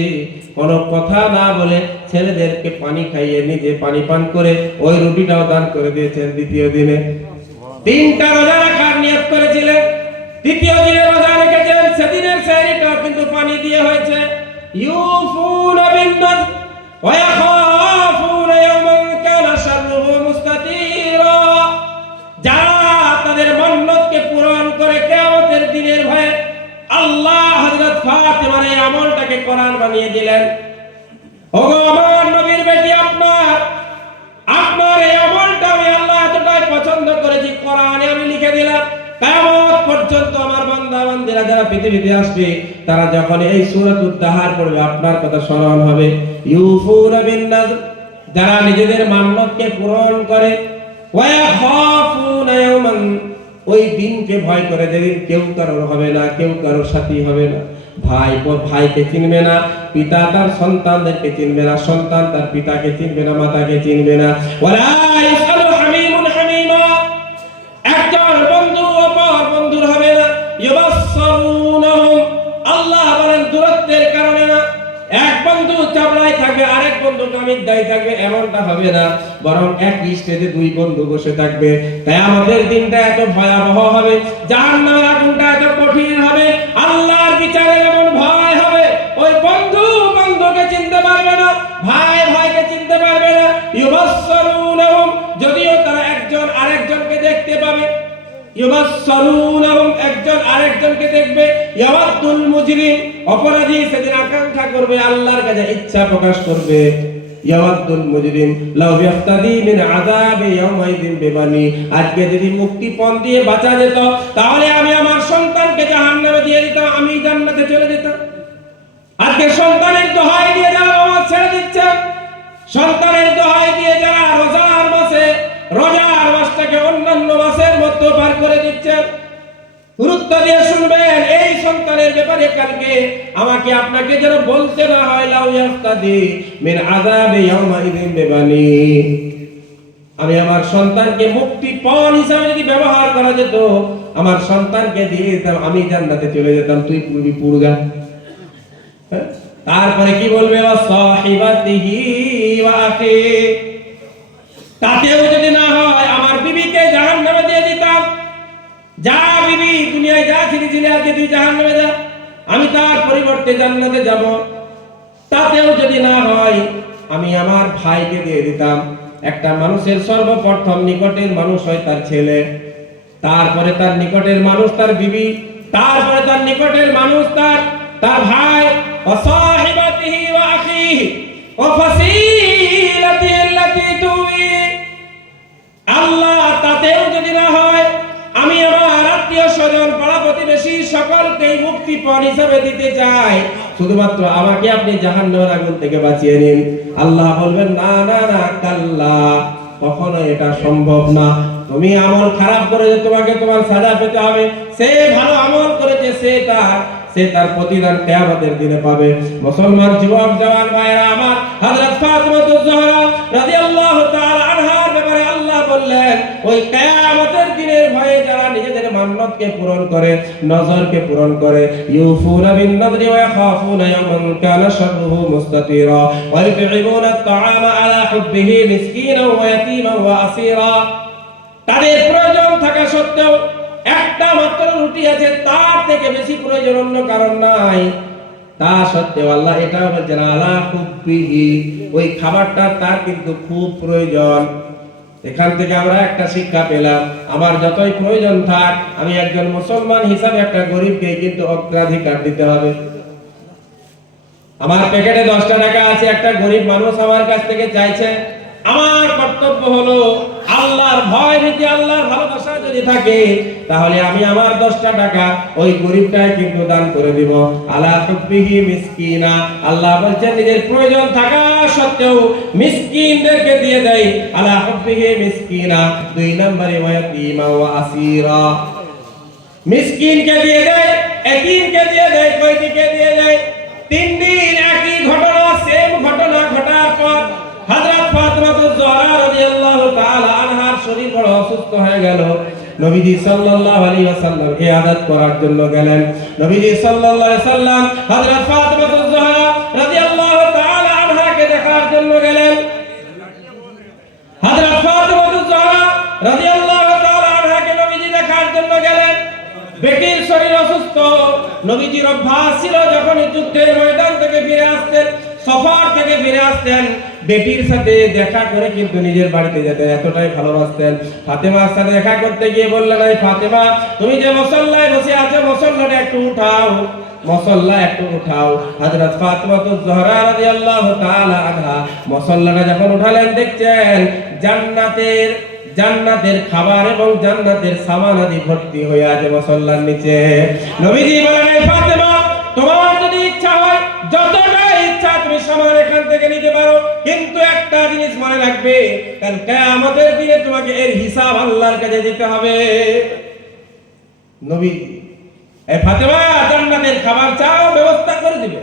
কোনো কথা না বলে ছেলেদেরকে পানি খাইয়ে নিজে পানি পান করে ওই রুটিটাও দান করে দিয়েছেন। দ্বিতীয় দিনে 3টা রোজা রাখার নিয়ত করেছিলেন, তৃতীয় দিনে রোজা রেখেছেন, সেদিনের সেহরিটাও কিন্তু পানি দিয়ে হয়েছে। ইউফুনা বিন-নাযর ওয়া ইয়াখাফুনা ইয়াওমান কানা শাররুহু মুস্তাতিরা। যারা তাদের মান্যতকে পূরণ করে কিয়ামতের দিনের ভয়ে, আল্লাহ হযরত ফাতিমার এই আমলটাকে কোরআন বানিয়ে দিলেন। ওগো আমার নবীর বেটি, আপনার এই আমলটা আমি আল্লাহ এতটাই পছন্দ করেছি, কোরআনে আমি লিখে দিলাম। কিয়ামত পর্যন্ত আমার বান্দা বান্দীরা যারা পৃথিবীতে আসবে, তারা যখন এই সূরাতুদ দাহার পড়বে, আপনার কথা স্মরণ হবে। ইউফুনা বিন-নাযর, যারা নিজেদের মান্যতকে পূরণ করে, ওয়া ইয়াখাফুনা ইয়াওমান, ওই দিনকে ভয় করে যেদিন কেউ কারোর হবে না, কেউ কারোর সাথী হবে না। ভাই ভাইকে চিনবে না, পিতা তার সন্তানদেরকে চিনবে না, সন্তান তার পিতাকে চিনবে না, মাতাকে চিনবে না। ওয়ালা ইয়াসআলু হামিমুন হামিমা, একজন বন্ধু অপর বন্ধুর হবে না। ইউবাসসারুনহুম, আল্লাহ বলেন দূরত্বের কারণে না, এক বন্ধু চামড়ায় থাকবে, আরেক বন্ধু কামিজদায় থাকবে, এমনটা হবে না, বরং একই স্টেজে দুই বন্ধু বসে থাকবে। তাই আমাদের দিনটা এত ভয়াবহ হবে, জাহান্নামের আগুনটা এত কঠিন হবে, আল্লাহর বিচারে এমন ভয় হবে, ওই বন্ধু বন্ধুকে চিনতে পারবে না, ভাই ভাইকে চিনতে পারবে না। ইউবাসসারুনহুম, যদিও তারা একজন আরেকজনকে দেখতে পাবে, ইউবাসসারুনহুম, একজন আরেকজনকে দেখবে। ইয়াওয়াদুল মুজরিম, অপরাধী সেদিন আকাঙ্ক্ষা করবে, আল্লাহর কাছে ইচ্ছা প্রকাশ করবে। ইয়াওয়াদুল মুজরিম লাউ ইয়াফতাদি মিন আযাবি ইয়াওমাইযিন বিবানি, আজকে যদি মুক্তিপণ দিয়ে বাঁচা যেত, তাহলে আমি আমার সন্তানকে জাহান্নামে দিয়ে দিতাম, আমি জান্নাতে চলে যেতাম। আজকে সন্তানের দোহাই দিয়ে যারা নামাজ ছেড়ে দিচ্ছে, সন্তানের দোহাই দিয়ে যারা রোজার মাসটাকে অন্যান্য মাসের মধ্যে পার করে দিচ্ছেন, গুরুত্ব দিয়ে শুনবেন, এই সন্তানের ব্যাপারে কালকে আমাকে আপনাকে যেন বলতে না হয় লাউ ইয়াফতাদি মিন আযাবি ইয়াওমাইযিন বিবানি। আমি আমার সন্তানকে মুক্তিপণ হিসাবে যদি ব্যবহার করা যেত, আমার সন্তানকে দিয়ে দিতাম, আমি জান্নাতে চলে যেতাম, তুই পূর্বী পুরগা। তারপরে কি বলবে, ওয়া সাহিবাতিহি ওয়া আখি, তাতেও যদি না হয় আমার বিবিকে জাহান্নামে দিয়ে দিতাম। যা বিবি, দুনিয়ায় যা ছিলি আজকে তুই জাহান্নামে যা, আমি তার পরিবর্তে জান্নাতে যাব। তাতেও যদি না হয় আমি আমার ভাইকে দিয়ে দিতাম। একটা মানুষের সর্বপ্রথম নিকটের মানুষ হয় তার ছেলে, তারপরে তার নিকটের মানুষ তার বিবি, তারপরে তার নিকটের মানুষ তার ভাই। ওয়া সাহিবাতিহি ওয়া আখিহি ওয়া ফাসিলাতিহি আল্লাতী তুই, আল্লাহ তাতেও যদি না হয় আমি আমার আত্মীয় স্বজন পাড়া প্রতিবেশী সকলকেই মুক্তিপণ হিসাবে দিতে চাই, শুধুমাত্র আমাকে আপনি জাহান্নামের আগুন থেকে বাঁচিয়ে নিন। আল্লাহ বলবেন না না না, কাল্লা, কখনো এটা সম্ভব না। তুমি আমল খারাপ করেছো, তোমাকে তোমার সাজা পেতে হবে। সে ভালো আমল করেছে, সে তার প্রতিদান কিয়ামতের দিনে পাবে। মুসলমান যুবক জওয়ান ভাইরা আমার, হযরত ফাতিমাতুজ জোহরা রাদিয়াল্লাহু তাআলা আনহার ব্যাপারে আল্লাহ বললেন, ওই কিয়ামতের দিনের ভয়ে যারা নিজেদের মান্যতকে পূরণ করে, নজরকে পূরণ করে, ইউফুনা বিন-নাযরি ওয়া ইয়াখাফুনা ইয়াওমান কানা শাররুহু মুস্তাতিরা ওয়া ইউতঈমুনা আত-তাআমা আলা হুব্বিহি মিসকিনান ওয়া ইয়াতীমান ওয়া আসীরা। তাদের প্রয়োজন থাকা সত্ত্বেও একটা মাত্র রুটি আছে, তার থেকে বেশি প্রয়োজন অন্য কারণ নাই, তা সত্ত্বেও আল্লাহ এটা বলছেন আলা হুব্বিহি, ওই খাবারটা তার কিন্তু খুব প্রয়োজন। এখান থেকে আমরা একটা শিক্ষা পেলাম, আমার যতই প্রয়োজন থাক, আমি একজন মুসলমান হিসাবে একটা গরিবকে কিন্তু অগ্রাধিকার দিতে হবে। আমার প্যাকেটে 10টা টাকা আছে, একটা গরিব মানুষ আমার কাছ থেকে চাইছে, আমার কর্তব্য হলো আল্লাহর ভয় ভীতি, আল্লাহর ভালোবাসা যদি থাকে, তাহলে আমি আমার 10টা টাকা ওই গরিবটাকে কিন্তু দান করে দিব। আলা হুব্বিহি মিসকিনা, আল্লাহ বলেন নিজের প্রয়োজন থাকা সত্ত্বেও মিসকিনদেরকে দিয়ে দেয়। আলা হুব্বিহি মিসকিনা, 2 নম্বরে ওয়া ইয়াতীমা ওয়া আসীরা, মিসকিনকে দিয়ে দেয়, এতিমকে দিয়ে দেয়, কয়দিকে দিয়ে দেয়। 3 দিন একই ঘটনা, সেম ঘটনা ঘটার পর হযরত ফাতিমাতুজ জোহরা রাদিয়াল্লাহু তাআলা আনহার শরীর বড় অসুস্থ হয়ে গেল। নবীজি সাল্লাল্লাহু আলাইহি ওয়াসাল্লাম ইবাদত করার জন্য গেলেন। নবীজি সাল্লাল্লাহু আলাইহি ওয়াসাল্লাম হযরত ফাতিমাতুজ জোহরা রাদিয়াল্লাহু তাআলা আনহাকে দেখার জন্য গেলেন। হযরত ফাতিমাতুজ জোহরা রাদিয়াল্লাহু তাআলা আনহাকে নবীজি দেখার জন্য গেলেন। বেটির শরীর অসুস্থ। নবীজির অভ্যাস ছিল যখন যুদ্ধের ময়দান থেকে ফিরে আসতেন, সফর থেকে ফিরে আসতেন, বেটির সাথে দেখা করে কিন্তু নিজের বাড়িতে যেতেন, এতটাই ভালোবাসতেন। ফাতেমার সাথে দেখা করতে গিয়ে বললেন, এই ফাতেমা, তুমি যে মুসল্লায় বসে আছো, মুসল্লাটা একটু উঠাও, মুসল্লা একটু উঠাও। হযরত ফাতিমাতুজ জোহরা রাদিয়াল্লাহু তাআলা আনহা মুসল্লাটা যখন উঠালেন, দেখছেন জান্নাতের খাবার এবং জান্নাতের সামান আদি ভর্তি হয়ে আছে মুসল্লার নিচে। নবীজি বলেন, এই ফাতেমা, তোমার যদি ইচ্ছা হয় যতটা ইচ্ছা তুমি সামান এখান থেকে নিতে পারো, কিন্তু একটা জিনিস মনে রাখবে, কাল কিয়ামতের দিনে তোমাকে এর হিসাব আল্লাহর কাছে দিতে হবে। নবী, এই ফাতেমা, জান্নাতের খাবার চাও, ব্যবস্থা করে দিবে,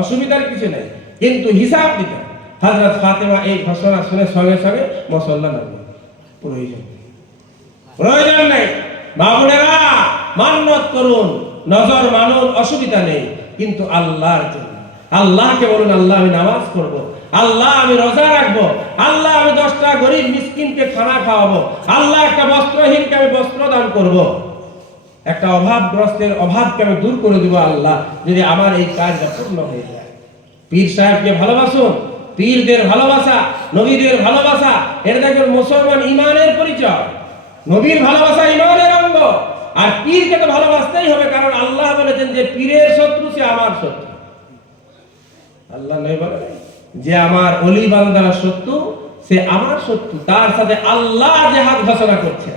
অসুবিধার কিছু নেই, কিন্তু হিসাব দিতে। হযরত ফাতেমা এই ঘোষণা শুনে সঙ্গে সঙ্গে মুসল্লা নামলেন। প্রয়োজন নেই, বাবুরা মান্নত করুন, নজর মানুন, অসুবিধা নেই, কিন্তু আল্লাহর জন্য আল্লাহকে বলুন, আল্লাহ আমি নামাজ পড়বো, আল্লাহ আমি রোজা রাখবো, আল্লাহ আমি 10টা গরিব মিসকিনকে খানা খাওয়াবো, আল্লাহ একটা বস্ত্রহীনকে আমি বস্ত্র দান করবো, একটা অভাবগ্রস্তের অভাবকে আমি দূর করে দেবো আল্লাহ, যদি আমার এই কাজটা পূর্ণ হয়ে যায়। পীর সাহেবকে ভালোবাসুন, পীরদের ভালোবাসা, নবীদের ভালোবাসা, এটা দেখুন মুসলমান ইমানের পরিচয়। নবীর ভালোবাসা ইমানের অঙ্গ, আর পীরকে তো ভালোবাসতেই হবে, কারণ আল্লাহ বলেছেন যে পীরের শত্রু সে আমার শত্রু। আল্লাহ নয় বলে যে আমার ওলি বান্দার শত্রু সে আমার শত্রু, তার সাথে আল্লাহ জিহাদ ঘোষণা করছে।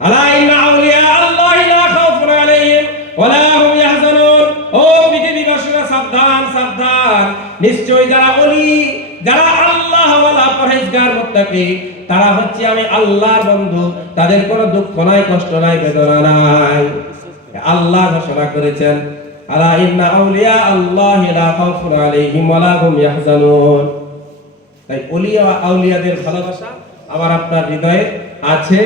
আলা ইন্না আউলিয়া আল্লাহি লা খাউফুন আলাইহিম ওয়া লা হুম ইয়াহজানুন। ও পৃথিবীবাসীরা সাবধান সাবধান, নিশ্চয়ই যারা ওলি, যারা আল্লাহ ওয়ালা পরহেজগার মুত্তাকি, তারা হচ্ছে আমি আল্লাহর বন্ধু, তাদের কোনো দুঃখ নাই, কষ্ট নাই, বেদনা নাই। আল্লাহ ঘোষণা করেছেন, আলা ইন্না আউলিয়া আল্লাহি লা খাউফুন আলাইহিম ওয়া লা হুম ইয়াহজানুন। তাই ওলিয়া আউলিয়াদের ভালোবাসা আমার আপনার হৃদয়ে আছে,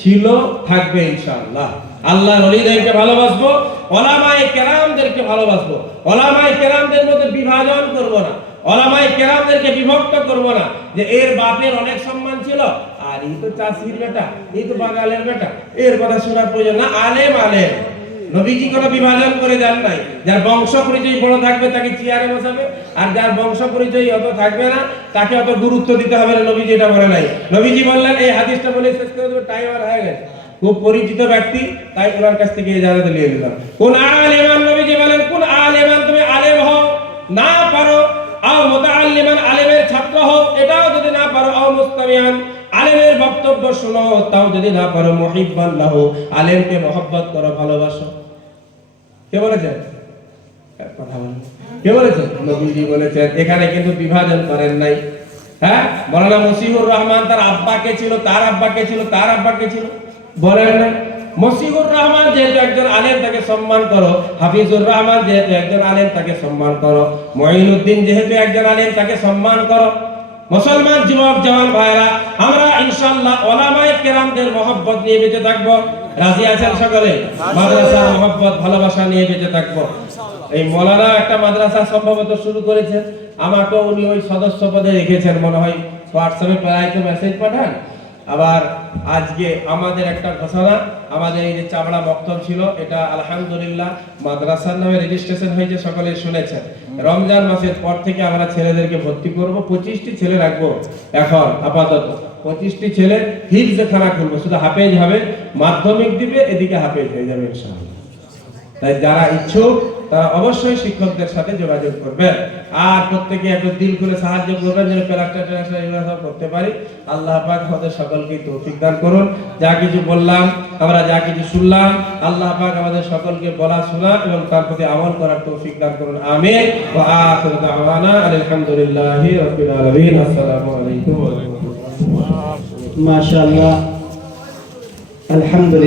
ছিল, থাকবে ইনশাআল্লাহ। আল্লাহর ওলিদেরকে ভালোবাসবো, উলামায়ে কেরামদেরকে ভালোবাসবো। উলামায়ে কেরামদের মধ্যে বিভাজন করব না, উলামায়ে কেরামদেরকে বিভক্ত করব না, যে এর বাপের অনেক সম্মান ছিল, আর এই তো চাষির বেটা, এই তো বাগালের বেটা, এর কথা শোনার প্রয়োজন না। আলেম আলেম, নবীজি কোনো বিভাজন করে দেন নাই। যার বংশ পরিচয় বড় থাকবে তাকে চেয়ারে বসাবে, আর যার বংশ পরিচয় অত থাকবে না তাকে অত গুরুত্ব দিতে হবে না, নবীজি এটা বলে নাই। নবীজি বললেন, এই হাদিসটা বলে শেষ করে দেবো, টাইম আর হয়ে গেছে। খুব পরিচিত ব্যক্তি, তাই ওনার কাছ থেকে ইজাজত নিয়ে নিলাম। কোন আলেমান, নবীজি বলেন, কোন আলেমান, তুমি আলেম হও, না পারো, আও মুতাআল্লিমান, আলেমের ছাত্র হও, এটাও যদি না পারো, আও মুস্তামিআন, আলেমের বক্তব্য শোনো, তাও যদি না পারো, মুহিব্বান লাহু, আলেমকে মহব্বত করো, ভালোবাসো। কে বলেছেন? কথা বলেন, কে বলেছেন? নবীজি বলেছেন। এখানে কিন্তু বিভাজন করেন নাই। হ্যাঁ, মাওলানা মসিহুর রহমান তার আব্বাকে ছিল, তার আব্বাকে ছিল, তার আব্বাকে ছিল, বলেন না? মসিহুর রহমান যেহেতু একজন আলেম, তাকে সম্মান করো। হাফিজুর রহমান যেহেতু একজন আলেম, তাকে সম্মান করো। মঈনুদ্দিন যেহেতু একজন আলেম, তাকে সম্মান করো। মুসলমান যুবক জওয়ান ভাইরা, আমরা ইনশাআল্লাহ উলামায়ে কেরামদের মহব্বত নিয়ে বেঁচে থাকবো। রাজি আছেন সকলে? মাদ্রাসার মহব্বত, ভালোবাসা নিয়ে বেঁচে থাকবো। এই মৌলানা একটা মাদ্রাসা সম্ভবত শুরু করেছেন, আমাকে উনি ওই সদস্য পদে রেখেছেন মনে হয়, হোয়াটসঅ্যাপে প্রায় তো মেসেজ পাঠান। আবার আজকে আমাদের একটা ঘোষণা, আমাদের এই যে চামড়া বক্তব্য ছিল, এটা আলহামদুলিল্লাহ মাদ্রাসার নামে রেজিস্ট্রেশন হয়েছে, সকলে শুনেছেন। রমজান মাসের পর থেকে আমরা ছেলেদেরকে ভর্তি করব, 25টি ছেলে রাখবো। এখন আপাতত 25টি ছেলে হিফজখানা খুলবো, শুধু হাফেজ হবে, মাধ্যমিক দিবে, এদিকে হাফেজ হয়ে যাবে ইনশাআল্লাহ। তাই যারা ইচ্ছুক তারা অবশ্যই শিক্ষকদের সাথে যোগাযোগ করবেন, আর প্রত্যেকে একটু দিল করে সাহায্য করবেন যেন প্লাস্টার এগুলো সব করতে পারি। আল্লাহ পাক আমাদের সকলকে তৌফিক দান করুন। যা কিছু বললাম, আমরা যা কিছু শুনলাম, আল্লাহ পাক আমাদের সকলকে বলা শোনা এবং তার প্রতি আমল করার তৌফিক দান করুন। আমিন। ওয়া আখিরু দাওয়ানা আলহামদুলিল্লাহি রাব্বিল আলামিন। আসসালামু আলাইকুম ওয়া রাহমাতুল্লাহ। মাশাআল্লাহ, আলহামদুলিল্লাহ।